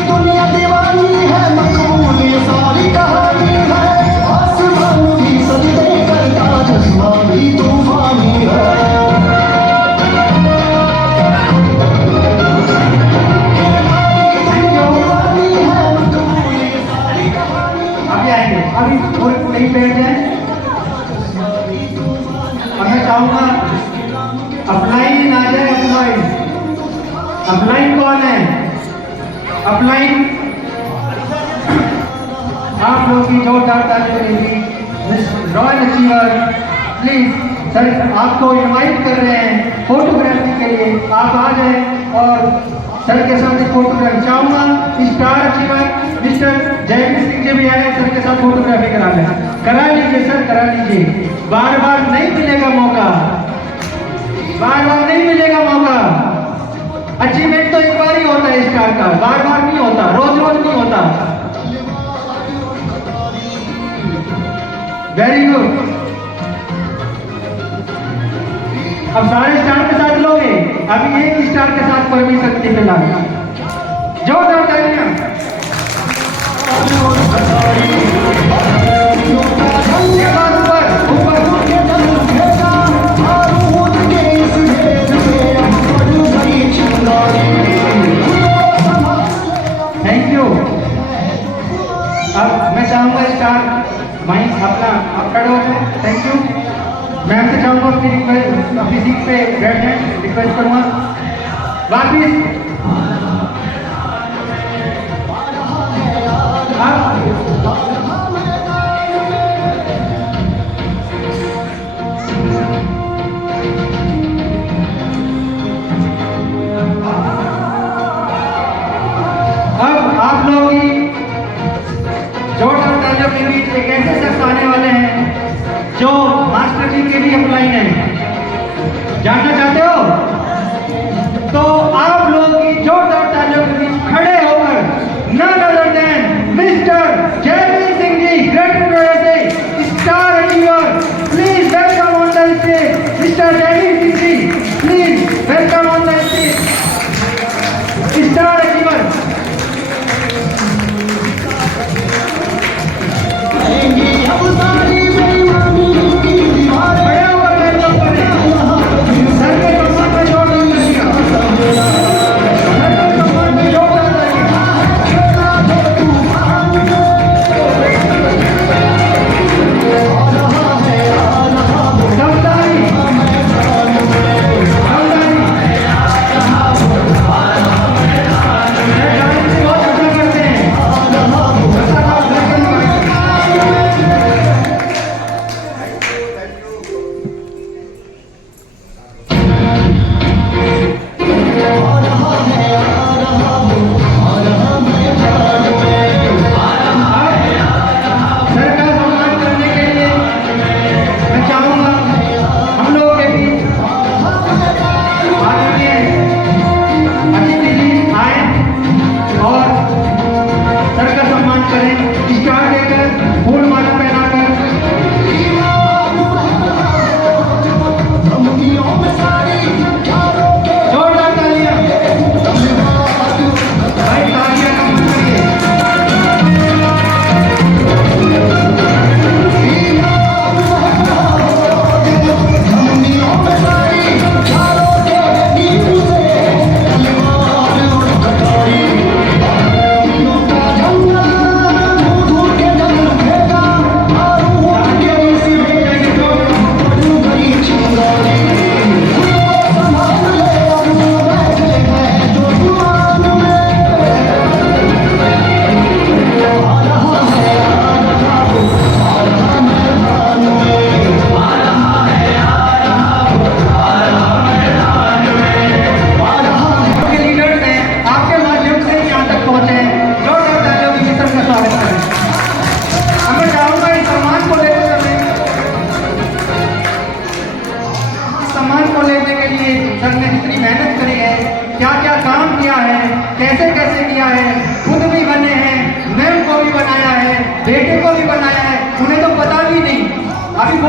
दुनिया दीवानी है, मकबूल ये सारी कहानी है, आसमान भी सजदे करता, चश्मा भी तूफानी है। अभी आएंगे, अभी थोड़ी नहीं बैठ जाए। और मैं चाहूंगा अपलाइन आ जाए। अपलाइन, अपलाइन कौन है? अपलाइन आप लोग की जोरदार तालियां मिलेगी। रॉयल अचीवर प्लीज सर आपको इनवाइट कर रहे हैं फोटोग्राफी के लिए, आप आ जाए और सर के साथ एक फोटोग्राफी चाहूंगा। Star achiever mister Jaiveer Singh ji भी आए, सर के साथ फोटोग्राफी करा लीजिए सर, करा लीजिए। बार बार नहीं मिलेगा मौका, बार बार नहीं मिलेगा मौका। अचीवमेंट तो एक बार ही होता है स्टार का, बार बार नहीं होता, रोज रोज नहीं होता। Very good. अब सारे स्टार के साथ लोगे, अभी एक स्टार के साथ परमिशन नहीं मिला। जोरदार तालियां। Thank you. अब मैं चाहूंगा स्टार माइक अपना आप खड़े हो जाए। Thank you. मैम से चाहूंगा अपनी सीट पे बैठ जाए, रिक्वेस्ट करूंगा। वापिस अब आप लोगों की जोरदार तालियों के बीच एक ऐसे शख्स आने वाले हैं जो मास्टर जी के भी अपलाइन है। जानना चाहते हो? तो आप लोगों की जोरदार तालियों के बीच खड़े होकर none other than mister Jaiveer Singh ji, greater Noida से star achiever, please welcome on the stage. Mister Jaiveer Singh ji, please welcome on the stage. Star achiever अब सारी बेईमानी की दीवारें खड़े होकर वेलकम करें। सर के कमर पे जोरदार तालियां, सर के कमर पे जोरदार तालियां। सावधानी, सावधानी।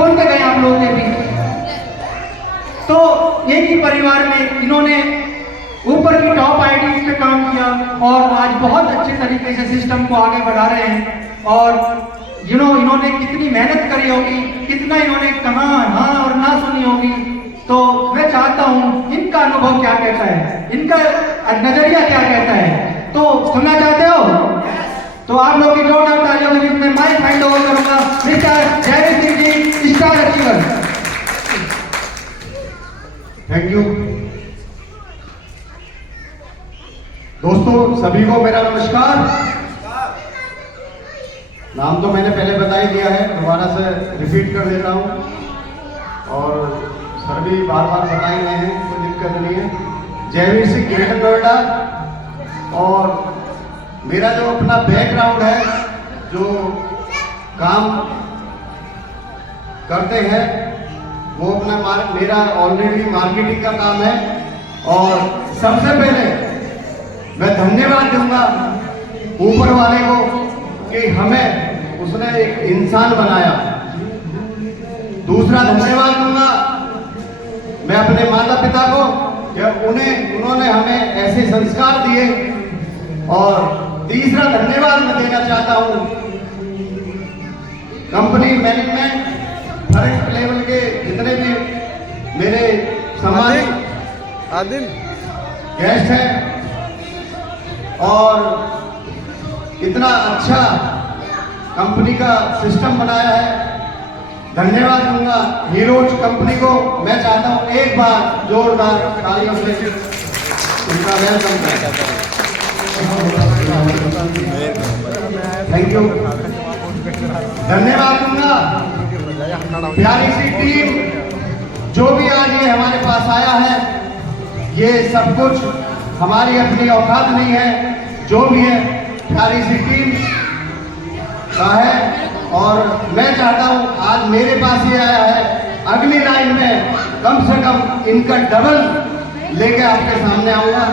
बोल के गए आप लोगों के भी। तो एक ही परिवार में इन्होंने ऊपर की टॉप आईडीज पे काम किया और आज बहुत अच्छे तरीके से सिस्टम को आगे बढ़ा रहे हैं। और इन्होंने कितनी मेहनत करी होगी, कितना इन्होंने कहा हाँ और ना सुनी होगी। तो मैं चाहता हूँ इनका अनुभव क्या कहता है, इनका नजरिया क्या कहता है, तो सुनना चाहते हो? तो आप लोग की जोरदार तालियों के बीच में माइक हैंड ओवर करूंगा mister Jaiveer Singh ji, star achiever. Thank you दोस्तों, सभी को मेरा नमस्कार। नाम तो मैंने पहले बता ही दिया है, दोबारा से रिपीट कर देता हूँ और सर भी बार बार बताए गए हैं, कोई दिक्कत नहीं है। जयवीर सिंह ग्रेटर नोएडा। और मेरा जो अपना बैकग्राउंड है, जो काम करते हैं वो अपना मेरा ऑलरेडी मार्केटिंग का काम है। और सबसे पहले मैं धन्यवाद दूंगा ऊपर वाले को कि हमें उसने एक इंसान बनाया। दूसरा धन्यवाद दूंगा मैं अपने माता पिता को कि उन्होंने हमें ऐसे संस्कार दिए। और तीसरा धन्यवाद मैं देना चाहता हूं कंपनी मैनेजमेंट, फर्स्ट लेवल के जितने भी मेरे समाज गेस्ट हैं और इतना अच्छा कंपनी का सिस्टम बनाया है। धन्यवाद दूंगा हीरोज कंपनी को। मैं चाहता हूं एक बार जोरदार तालियों से उनका वेलकम करें। Thank you. धन्यवाद दूंगा प्यारी सी टीम जो भी आज ये हमारे पास आया है। ये सब कुछ हमारी अपनी औकात नहीं है, जो भी है प्यारी सी टीम का है। और मैं चाहता हूं आज मेरे पास ये आया है, अगली लाइन में कम से कम इनका डबल लेके आपके सामने आऊंगा।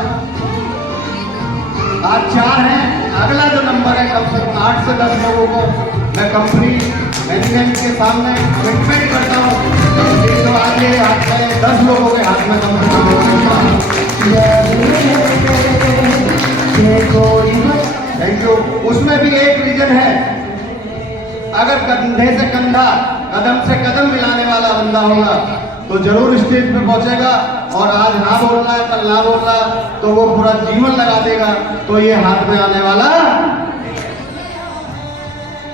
आज 4 हैं, अगला जो नंबर है कम से कम 8 से 10 लोगों को मैं कंपनी मैनेजमेंट के सामने कमिटमेंट करता हूँ। तो आज ये हाथ में 10 लोगों के हाथ में कम से कम। Thank you. उसमें भी एक रीजन है, अगर कंधे से कंधा, कदम से कदम मिलाने वाला बंदा होगा तो जरूर स्टेज पे पहुंचेगा। और आज ना बोलना है, कल ना बोलना तो वो पूरा जीवन लगा देगा, तो ये हाथ में आने वाला।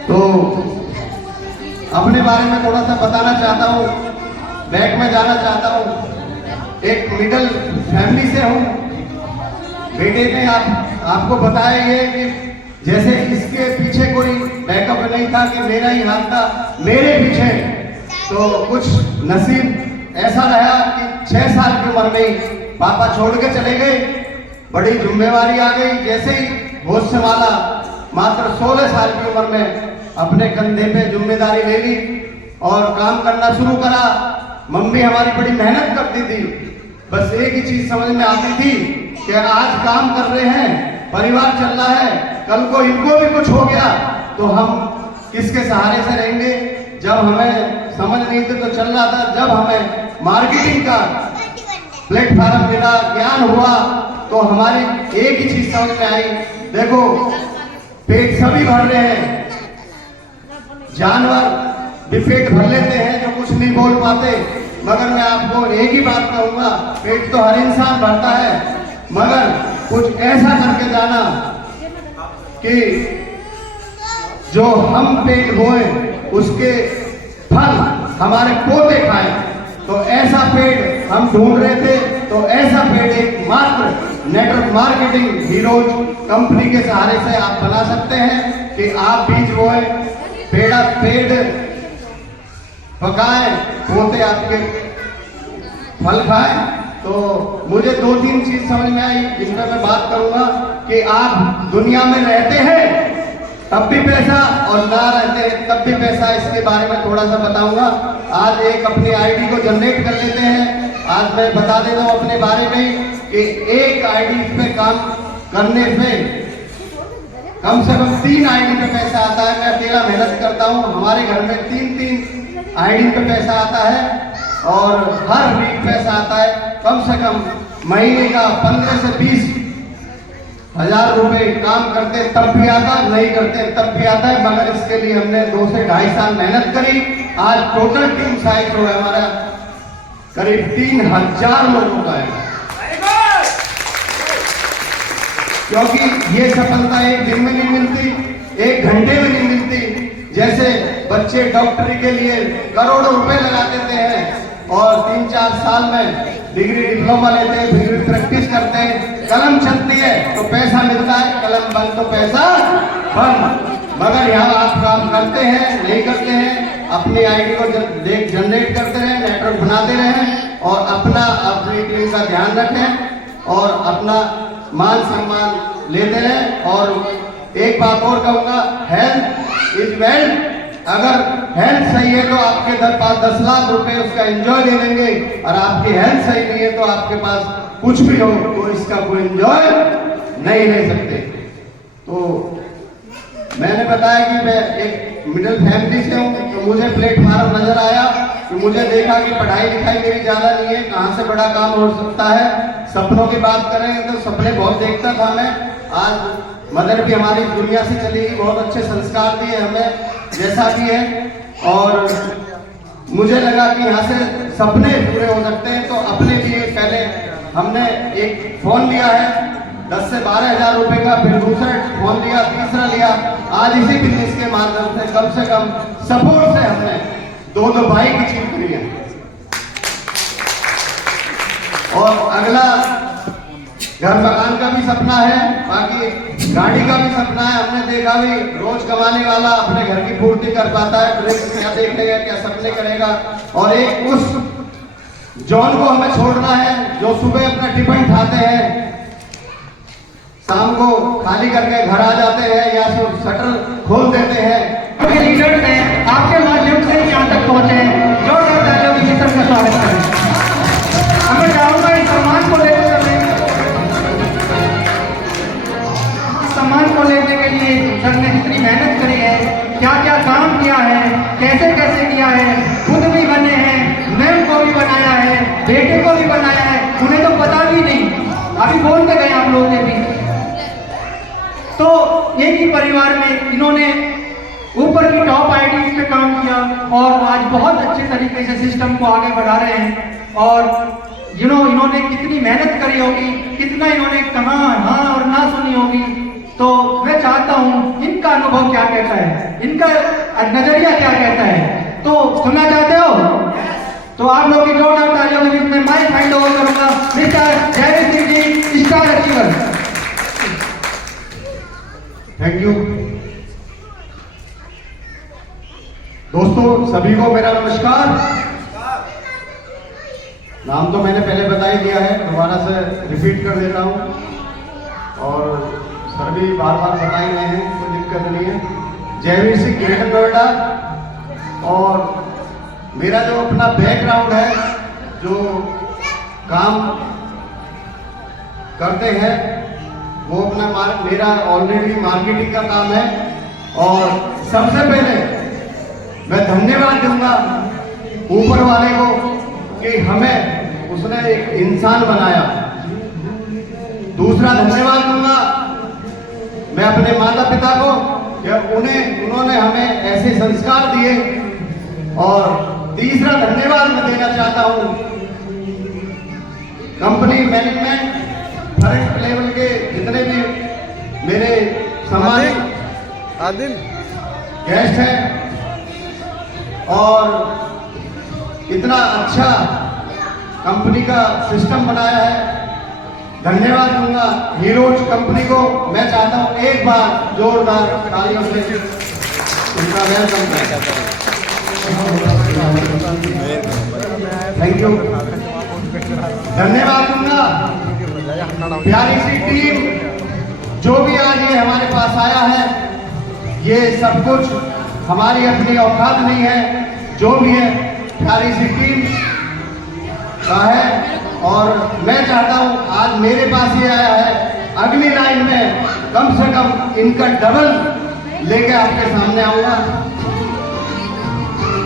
तो अपने बारे में थोड़ा सा बताना चाहता हूँ, बैक में जाना चाहता हूँ। एक मिडिल फैमिली से हूँ। बेटे ने आपको बताया ये कि जैसे इसके पीछे कोई बैकअप नहीं था कि मेरा ही हाथ था मेरे पीछे, तो कुछ नसीब ऐसा रहा कि 6 साल की उम्र में ही पापा छोड़ के चले गए। बड़ी जिम्मेवारी आ गई, जैसे ही होश संभाला मात्र 16 साल की उम्र में अपने कंधे पे जिम्मेदारी ले ली और काम करना शुरू करा। मम्मी हमारी बड़ी मेहनत करती थी, बस एक ही चीज समझ में आती थी कि आज काम कर रहे हैं, परिवार चल रहा है, कल को इनको भी कुछ हो गया तो हम किसके सहारे से रहेंगे। जब हमें समझ नहीं थी तो चल रहा था, जब हमें मार्केटिंग का प्लेटफॉर्म मिला, ज्ञान हुआ, तो हमारी एक ही चीज समझ में आई। देखो पेट सभी भर रहे हैं, जानवर भी पेट भर लेते हैं जो कुछ नहीं बोल पाते, मगर मैं आपको एक ही बात कहूंगा, पेट तो हर इंसान भरता है, मगर कुछ ऐसा करके जाना कि जो हम पेट बोए उसके फल हमारे पोते खाएं। तो ऐसा पेट हम ढूंढ रहे थे, तो ऐसा पेट एक मात्र नेटवर्क मार्केटिंग हीरोज कंपनी के सहारे से आप बना सकते हैं कि आप बीज बोए, पेड़ पकाएं, पोते आपके फल खाएं। तो मुझे 2-3 चीज समझ में आई जिनका मैं बात करूंगा कि आप दुनिया में रहते हैं तब भी पैसा और ना रहते हैं तब भी पैसा, इसके बारे में थोड़ा सा बताऊंगा। आज एक अपनी आईडी को जनरेट कर लेते हैं। आज मैं बता देता हूँ अपने बारे में कि एक आईडी पे काम करने से कम से कम 3 आईडी पे पैसा आता है। मैं अकेला मेहनत करता हूँ, हमारे घर में 3-3 आईडी पे पैसा आता है और हर वीक पैसा आता है। कम से कम महीने का 15 से 20 हजार रुपए काम करते तब भी आता, नहीं करते तब भी आता है। मगर इसके लिए हमने 2 से 2.5 साल मेहनत करी। आज टोटल टीम साइज जो है हमारा करीब 3000 लोगों का है, क्योंकि ये सफलता एक दिन में नहीं मिलती, 1 घंटे में नहीं मिलती। जैसे बच्चे डॉक्टरी के लिए करोड़ों रुपए लगा देते हैं और 3-4 साल में डिग्री डिप्लोमा लेते हैं, डिग्री प्रैक्टिस करते हैं, कलम चलती है तो पैसा मिलता है, कलम बंद तो पैसा बंद। मगर यहाँ आप काम करते हैं, नहीं करते हैं, अपनी आईडी को जनरेट करते रहे, नेटवर्क बनाते रहें और अपनी टीम का ध्यान रखें और अपना मान सम्मान लेते रहें। और एक बात और कहूँगा, हेल्थ इज वेल्थ। अगर हेल्थ सही है तो आपके पास 10 लाख रुपए उसका एंजॉय ले लेंगे, और आपकी हेल्थ सही नहीं है तो आपके पास कुछ भी हो तो इसका कोई एंजॉय नहीं ले सकते। तो मैंने बताया कि मैं एक मिडिल फैमिली से हूँ, तो मुझे प्लेटफार्म नजर आया, तो मुझे देखा कि पढ़ाई लिखाई मेरी ज्यादा नहीं है, कहाँ से बड़ा काम हो सकता है। सपनों की बात करें तो सपने बहुत देखता था मैं। आज मदर भी हमारी दुनिया से चली गई, बहुत अच्छे संस्कार दिए हमें जैसा भी है, और मुझे लगा कि यहाँ से सपने पूरे हो सकते हैं। तो अपने लिए पहले हमने एक फोन लिया है 10 से 12 हजार रुपए का, फिर दूसरा फोन लिया, तीसरा लिया। आज इसी बिजनेस के माध्यम से कम सपोर्ट से हमने 2 बाइक अचीव करी है। और अगला घर मकान का भी सपना है, बाकी गाड़ी का भी सपना है। हमने देखा भी रोज कमाने वाला अपने घर की पूर्ति कर पाता है, क्या देखेगा, क्या सपने करेगा। और एक उस जॉन को हमें छोड़ना है जो सुबह अपना टिफिन खाते हैं, शाम को खाली करके घर आ जाते हैं या शटर खोल देते हैं। लीडर्स हैं, आपके माध्यम से यहाँ तक पहुंचे हैं, जोरदार तालियों की किस्म का स्वागत करें। मैं चाहूंगा इस सम्मान को लेते के लिए सर ने जितनी मेहनत करी है, क्या क्या काम किया है, कैसे कैसे किया है, खुद भी बने हैं, मैम को भी बनाया है, बेटे को भी बनाया है, उन्हें तो पता भी नहीं, अभी बोल के गए आप लोगों ने भी। तो एक ही परिवार में इन्होंने ऊपर की टॉप आईडीज पे काम किया और आज बहुत अच्छे तरीके से सिस्टम को आगे बढ़ा रहे हैं। और इन्होंने कितनी मेहनत करी होगी, कितना इन्होंने कहा हाँ और ना सुनी होगी। तो मैं चाहता हूं इनका अनुभव क्या कहता है, इनका नजरिया क्या कहता है, तो सुनना चाहते हो? तो आप लोग की जोरदार तालियों के बीच में माइक हैंड ओवर करूंगा mister Jaiveer Singh ji, star achiever. Thank you दोस्तों, सभी को मेरा नमस्कार। नाम तो मैंने पहले बता ही दिया है, दोबारा से रिपीट कर देता हूं और सर भी बार बार बताए गए हैं, कोई दिक्कत नहीं है। जयवीर सिंह, ग्रेटर नोएडा। और मेरा जो अपना बैकग्राउंड है, जो काम करते हैं वो अपना मेरा ऑलरेडी मार्केटिंग का काम है। और सबसे पहले मैं धन्यवाद दूंगा ऊपर वाले को कि हमें उसने एक इंसान बनाया। दूसरा धन्यवाद दूंगा मैं अपने माता पिता को कि उन्होंने हमें ऐसे संस्कार दिए। और तीसरा धन्यवाद मैं देना चाहता हूं कंपनी मैनेजमेंट, फर्स्ट लेवल के जितने भी मेरे सम्मानित गेस्ट हैं और इतना अच्छा कंपनी का सिस्टम बनाया है। धन्यवाद दूंगा हीरोज कंपनी को। मैं चाहता हूं एक बार जोरदार तालियों से उनका वेलकम करें। Thank you. धन्यवाद दूंगा प्यारी सी टीम जो भी आज ये हमारे पास आया है। ये सब कुछ हमारी अपनी औकात नहीं है, जो भी है प्यारी सी टीम का है। और मैं चाहता हूं आज मेरे पास ये आया है, अगली लाइन में कम से कम इनका डबल लेके आपके सामने आऊंगा।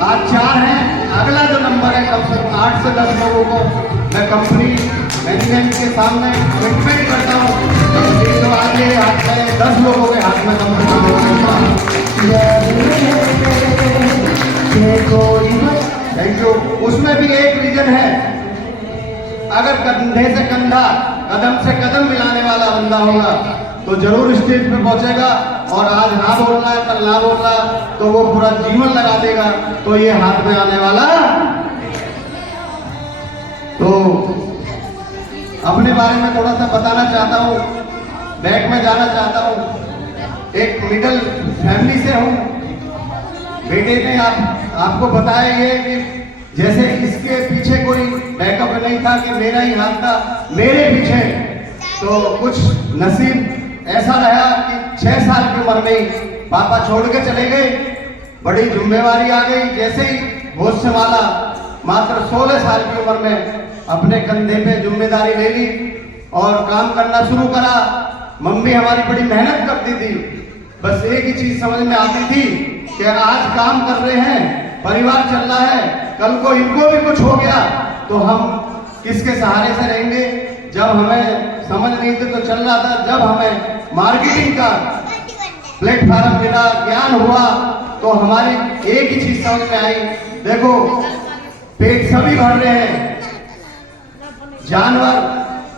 आज 4 हैं, अगला जो नंबर है कम से कम 8 से 10 लोगों को मैं कंपनी मैनेजमेंट के सामने कमिटमेंट करता हूँ कि जो आगे हाथ में 10 लोगों के हाथ में थैंक यू। उसमें भी एक रीजन है, अगर कंधे से कंधा कदम से कदम मिलाने वाला बंदा होगा तो जरूर स्टेज पे पहुंचेगा, और आज ना बोलना है कल ना बोलना तो वो पूरा जीवन लगा देगा, तो ये हाथ में आने वाला। तो अपने बारे में थोड़ा सा बताना चाहता हूँ, बैक में जाना चाहता हूँ। एक मिडिल फैमिली से हूँ। बेटे ने आपको बताया ये कि जैसे इसके पीछे कोई बैकअप नहीं था कि मेरा ही हाथ था मेरे पीछे, तो कुछ नसीब ऐसा रहा कि 6 साल की उम्र में ही पापा छोड़ के चले गए, बड़ी जिम्मेवारी आ गई। जैसे ही होश संभाला, मात्र 16 साल की उम्र में अपने कंधे पे जिम्मेदारी ले ली और काम करना शुरू करा। मम्मी हमारी बड़ी मेहनत करती थी, बस एक ही चीज समझ में आती थी कि आज काम कर रहे हैं, परिवार चल रहा है, कल को इनको भी कुछ हो गया तो हम किसके सहारे से रहेंगे। जब हमें समझ नहीं थी तो चल रहा था, जब हमें मार्केटिंग का प्लेटफॉर्म मिला, ज्ञान हुआ, तो हमारी एक ही चीज समझ में आई, देखो पेट सभी भर रहे हैं, जानवर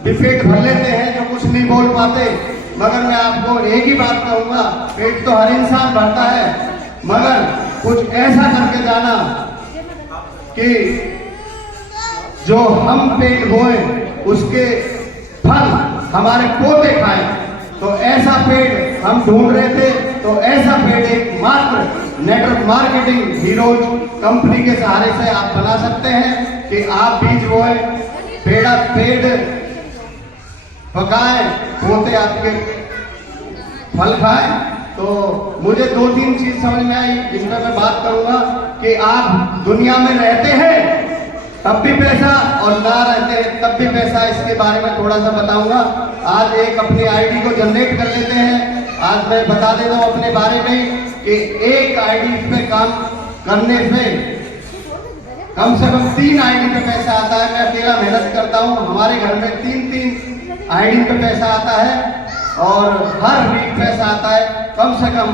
भी पेट भर लेते हैं जो कुछ नहीं बोल पाते, मगर मैं आपको एक ही बात कहूंगा, पेट तो हर इंसान भरता है, मगर कुछ ऐसा करके जाना कि जो हम पेट बोए उसके फल हमारे पोते खाएं। तो ऐसा पेट हम ढूंढ रहे थे, तो ऐसा पेट एक मात्र नेटवर्क मार्केटिंग हीरोज कंपनी के सहारे से आप बना सकते हैं कि आप बीज बोए, पेड़ पकाएं, पोते आपके फल खाएं। तो मुझे 2-3 चीज समझ में आई जिनका मैं बात करूंगा कि आप दुनिया में रहते हैं तब भी पैसा और ना रहते हैं तब भी पैसा, इसके बारे में थोड़ा सा बताऊंगा। आज एक अपनी आईडी को जनरेट कर लेते हैं। आज मैं बता देता हूँ अपने बारे में कि एक आईडी पे काम करने से कम से कम 3 आईडी पे पैसा आता है। मैं अकेला मेहनत करता हूँ, हमारे घर में 3 आईडी पे पैसा आता है और हर वीक पैसा आता है। कम से कम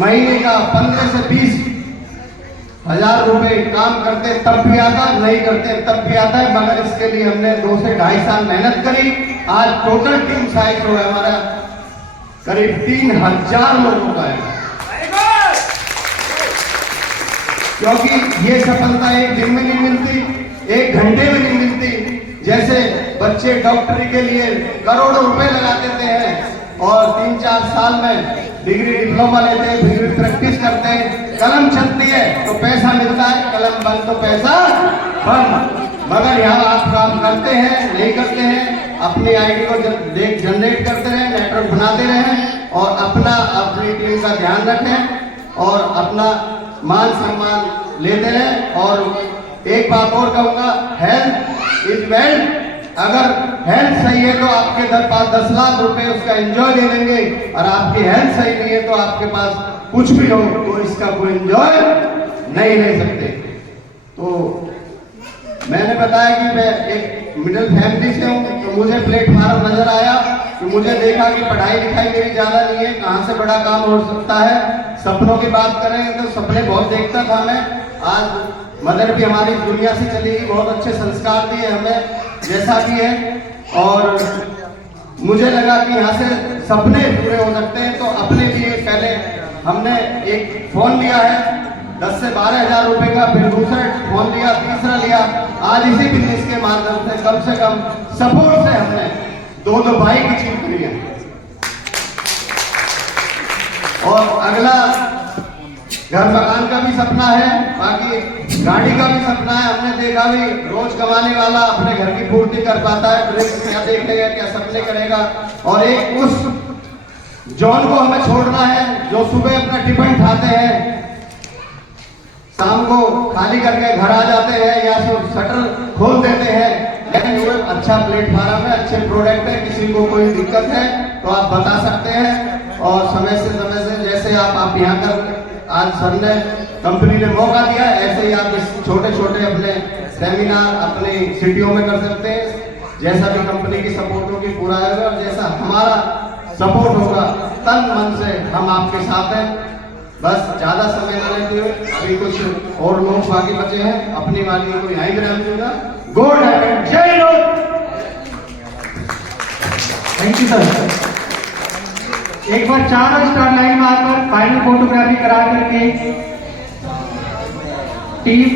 महीने का 15 से 20 हजार रुपए काम करते तब भी आता, नहीं करते तब भी आता है, मगर इसके लिए हमने 2 से 2.5 साल मेहनत करी। आज टोटल टीम साइज जो है हमारा करीब 3000 लोगों का है, क्योंकि ये सफलता एक दिन में नहीं मिलती, 1 घंटे में नहीं मिलती। जैसे बच्चे डॉक्टरी के लिए करोड़ों रुपए लगा देते हैं और 3-4 साल में डिग्री डिप्लोमा लेते हैं, डिग्री प्रैक्टिस करते हैं, कलम चलती है तो पैसा मिलता है, कलम बंद तो पैसा बंद। मगर यहाँ आप काम करते हैं नहीं करते हैं, अपनी आईडी को जनरेट करते रहे, नेटवर्क बनाते रहें और अपनी टीम का ध्यान रखें और अपना मान सम्मान लेते रहें। और एक बात और कहूँगा, हेल्थ इज वेल्थ। अगर हेल्थ सही है तो आपके पास 10 लाख रुपए उसका एंजॉय ले लेंगे, और आपकी हेल्थ सही नहीं है तो आपके पास कुछ भी हो तो इसका कोई एंजॉय नहीं ले सकते। तो मैंने बताया कि मैं एक मिडिल फैमिली से हूँ, तो मुझे प्लेटफॉर्म नजर आया, तो मुझे देखा कि पढ़ाई लिखाई मेरी ज्यादा नहीं है, कहाँ से बड़ा काम हो सकता है। सपनों की बात करें तो सपने बहुत देखता था मैं। आज मदर भी हमारी दुनिया से चली गई, बहुत अच्छे संस्कार दिए हमें जैसा भी है, और मुझे लगा कि यहाँ से सपने पूरे हो सकते हैं। तो अपने लिए पहले हमने एक फोन लिया है 10 से 12 हजार रुपए का, फिर दूसरा फोन लिया, तीसरा लिया। आज इसी बिजनेस के माध्यम से कम सपोर्ट से हमने 2 बाइक अचीव करी है। और अगला घर मकान का भी सपना है, बाकी गाड़ी का भी सपना है। हमने देखा भी रोज कमाने वाला अपने घर की पूर्ति कर पाता है, क्या देखेगा क्या सपने करेगा। और एक उस जॉन को हमें छोड़ना है जो सुबह अपना टिफिन खाते हैं, शाम को खाली करके घर आ जाते हैं या शटर खोल देते हैं, लेकिन वो अच्छा प्लेटफॉर्म है, अच्छे प्रोडक्ट है। किसी को कोई दिक्कत है तो आप बता सकते हैं, और समय से जैसे आप यहाँ कर आज सर ने कंपनी ने मौका दिया, ऐसे ही आप इस छोटे छोटे अपने सेमिनार अपनी सिटियों में कर सकते हैं। जैसा भी कंपनी की सपोर्ट होगी पूरा आएगा, और जैसा हमारा सपोर्ट होगा तन मन से हम आपके साथ हैं। बस ज्यादा समय न लेते हुए अभी कुछ और लोग बाकी बचे हैं, अपनी वाली को यहीं विराम दूंगा। गो डायमंड, जय हिंद। Thank you sir. एक बार चारों स्टार लाइन में आकर फाइनल फोटोग्राफी करा करके टीम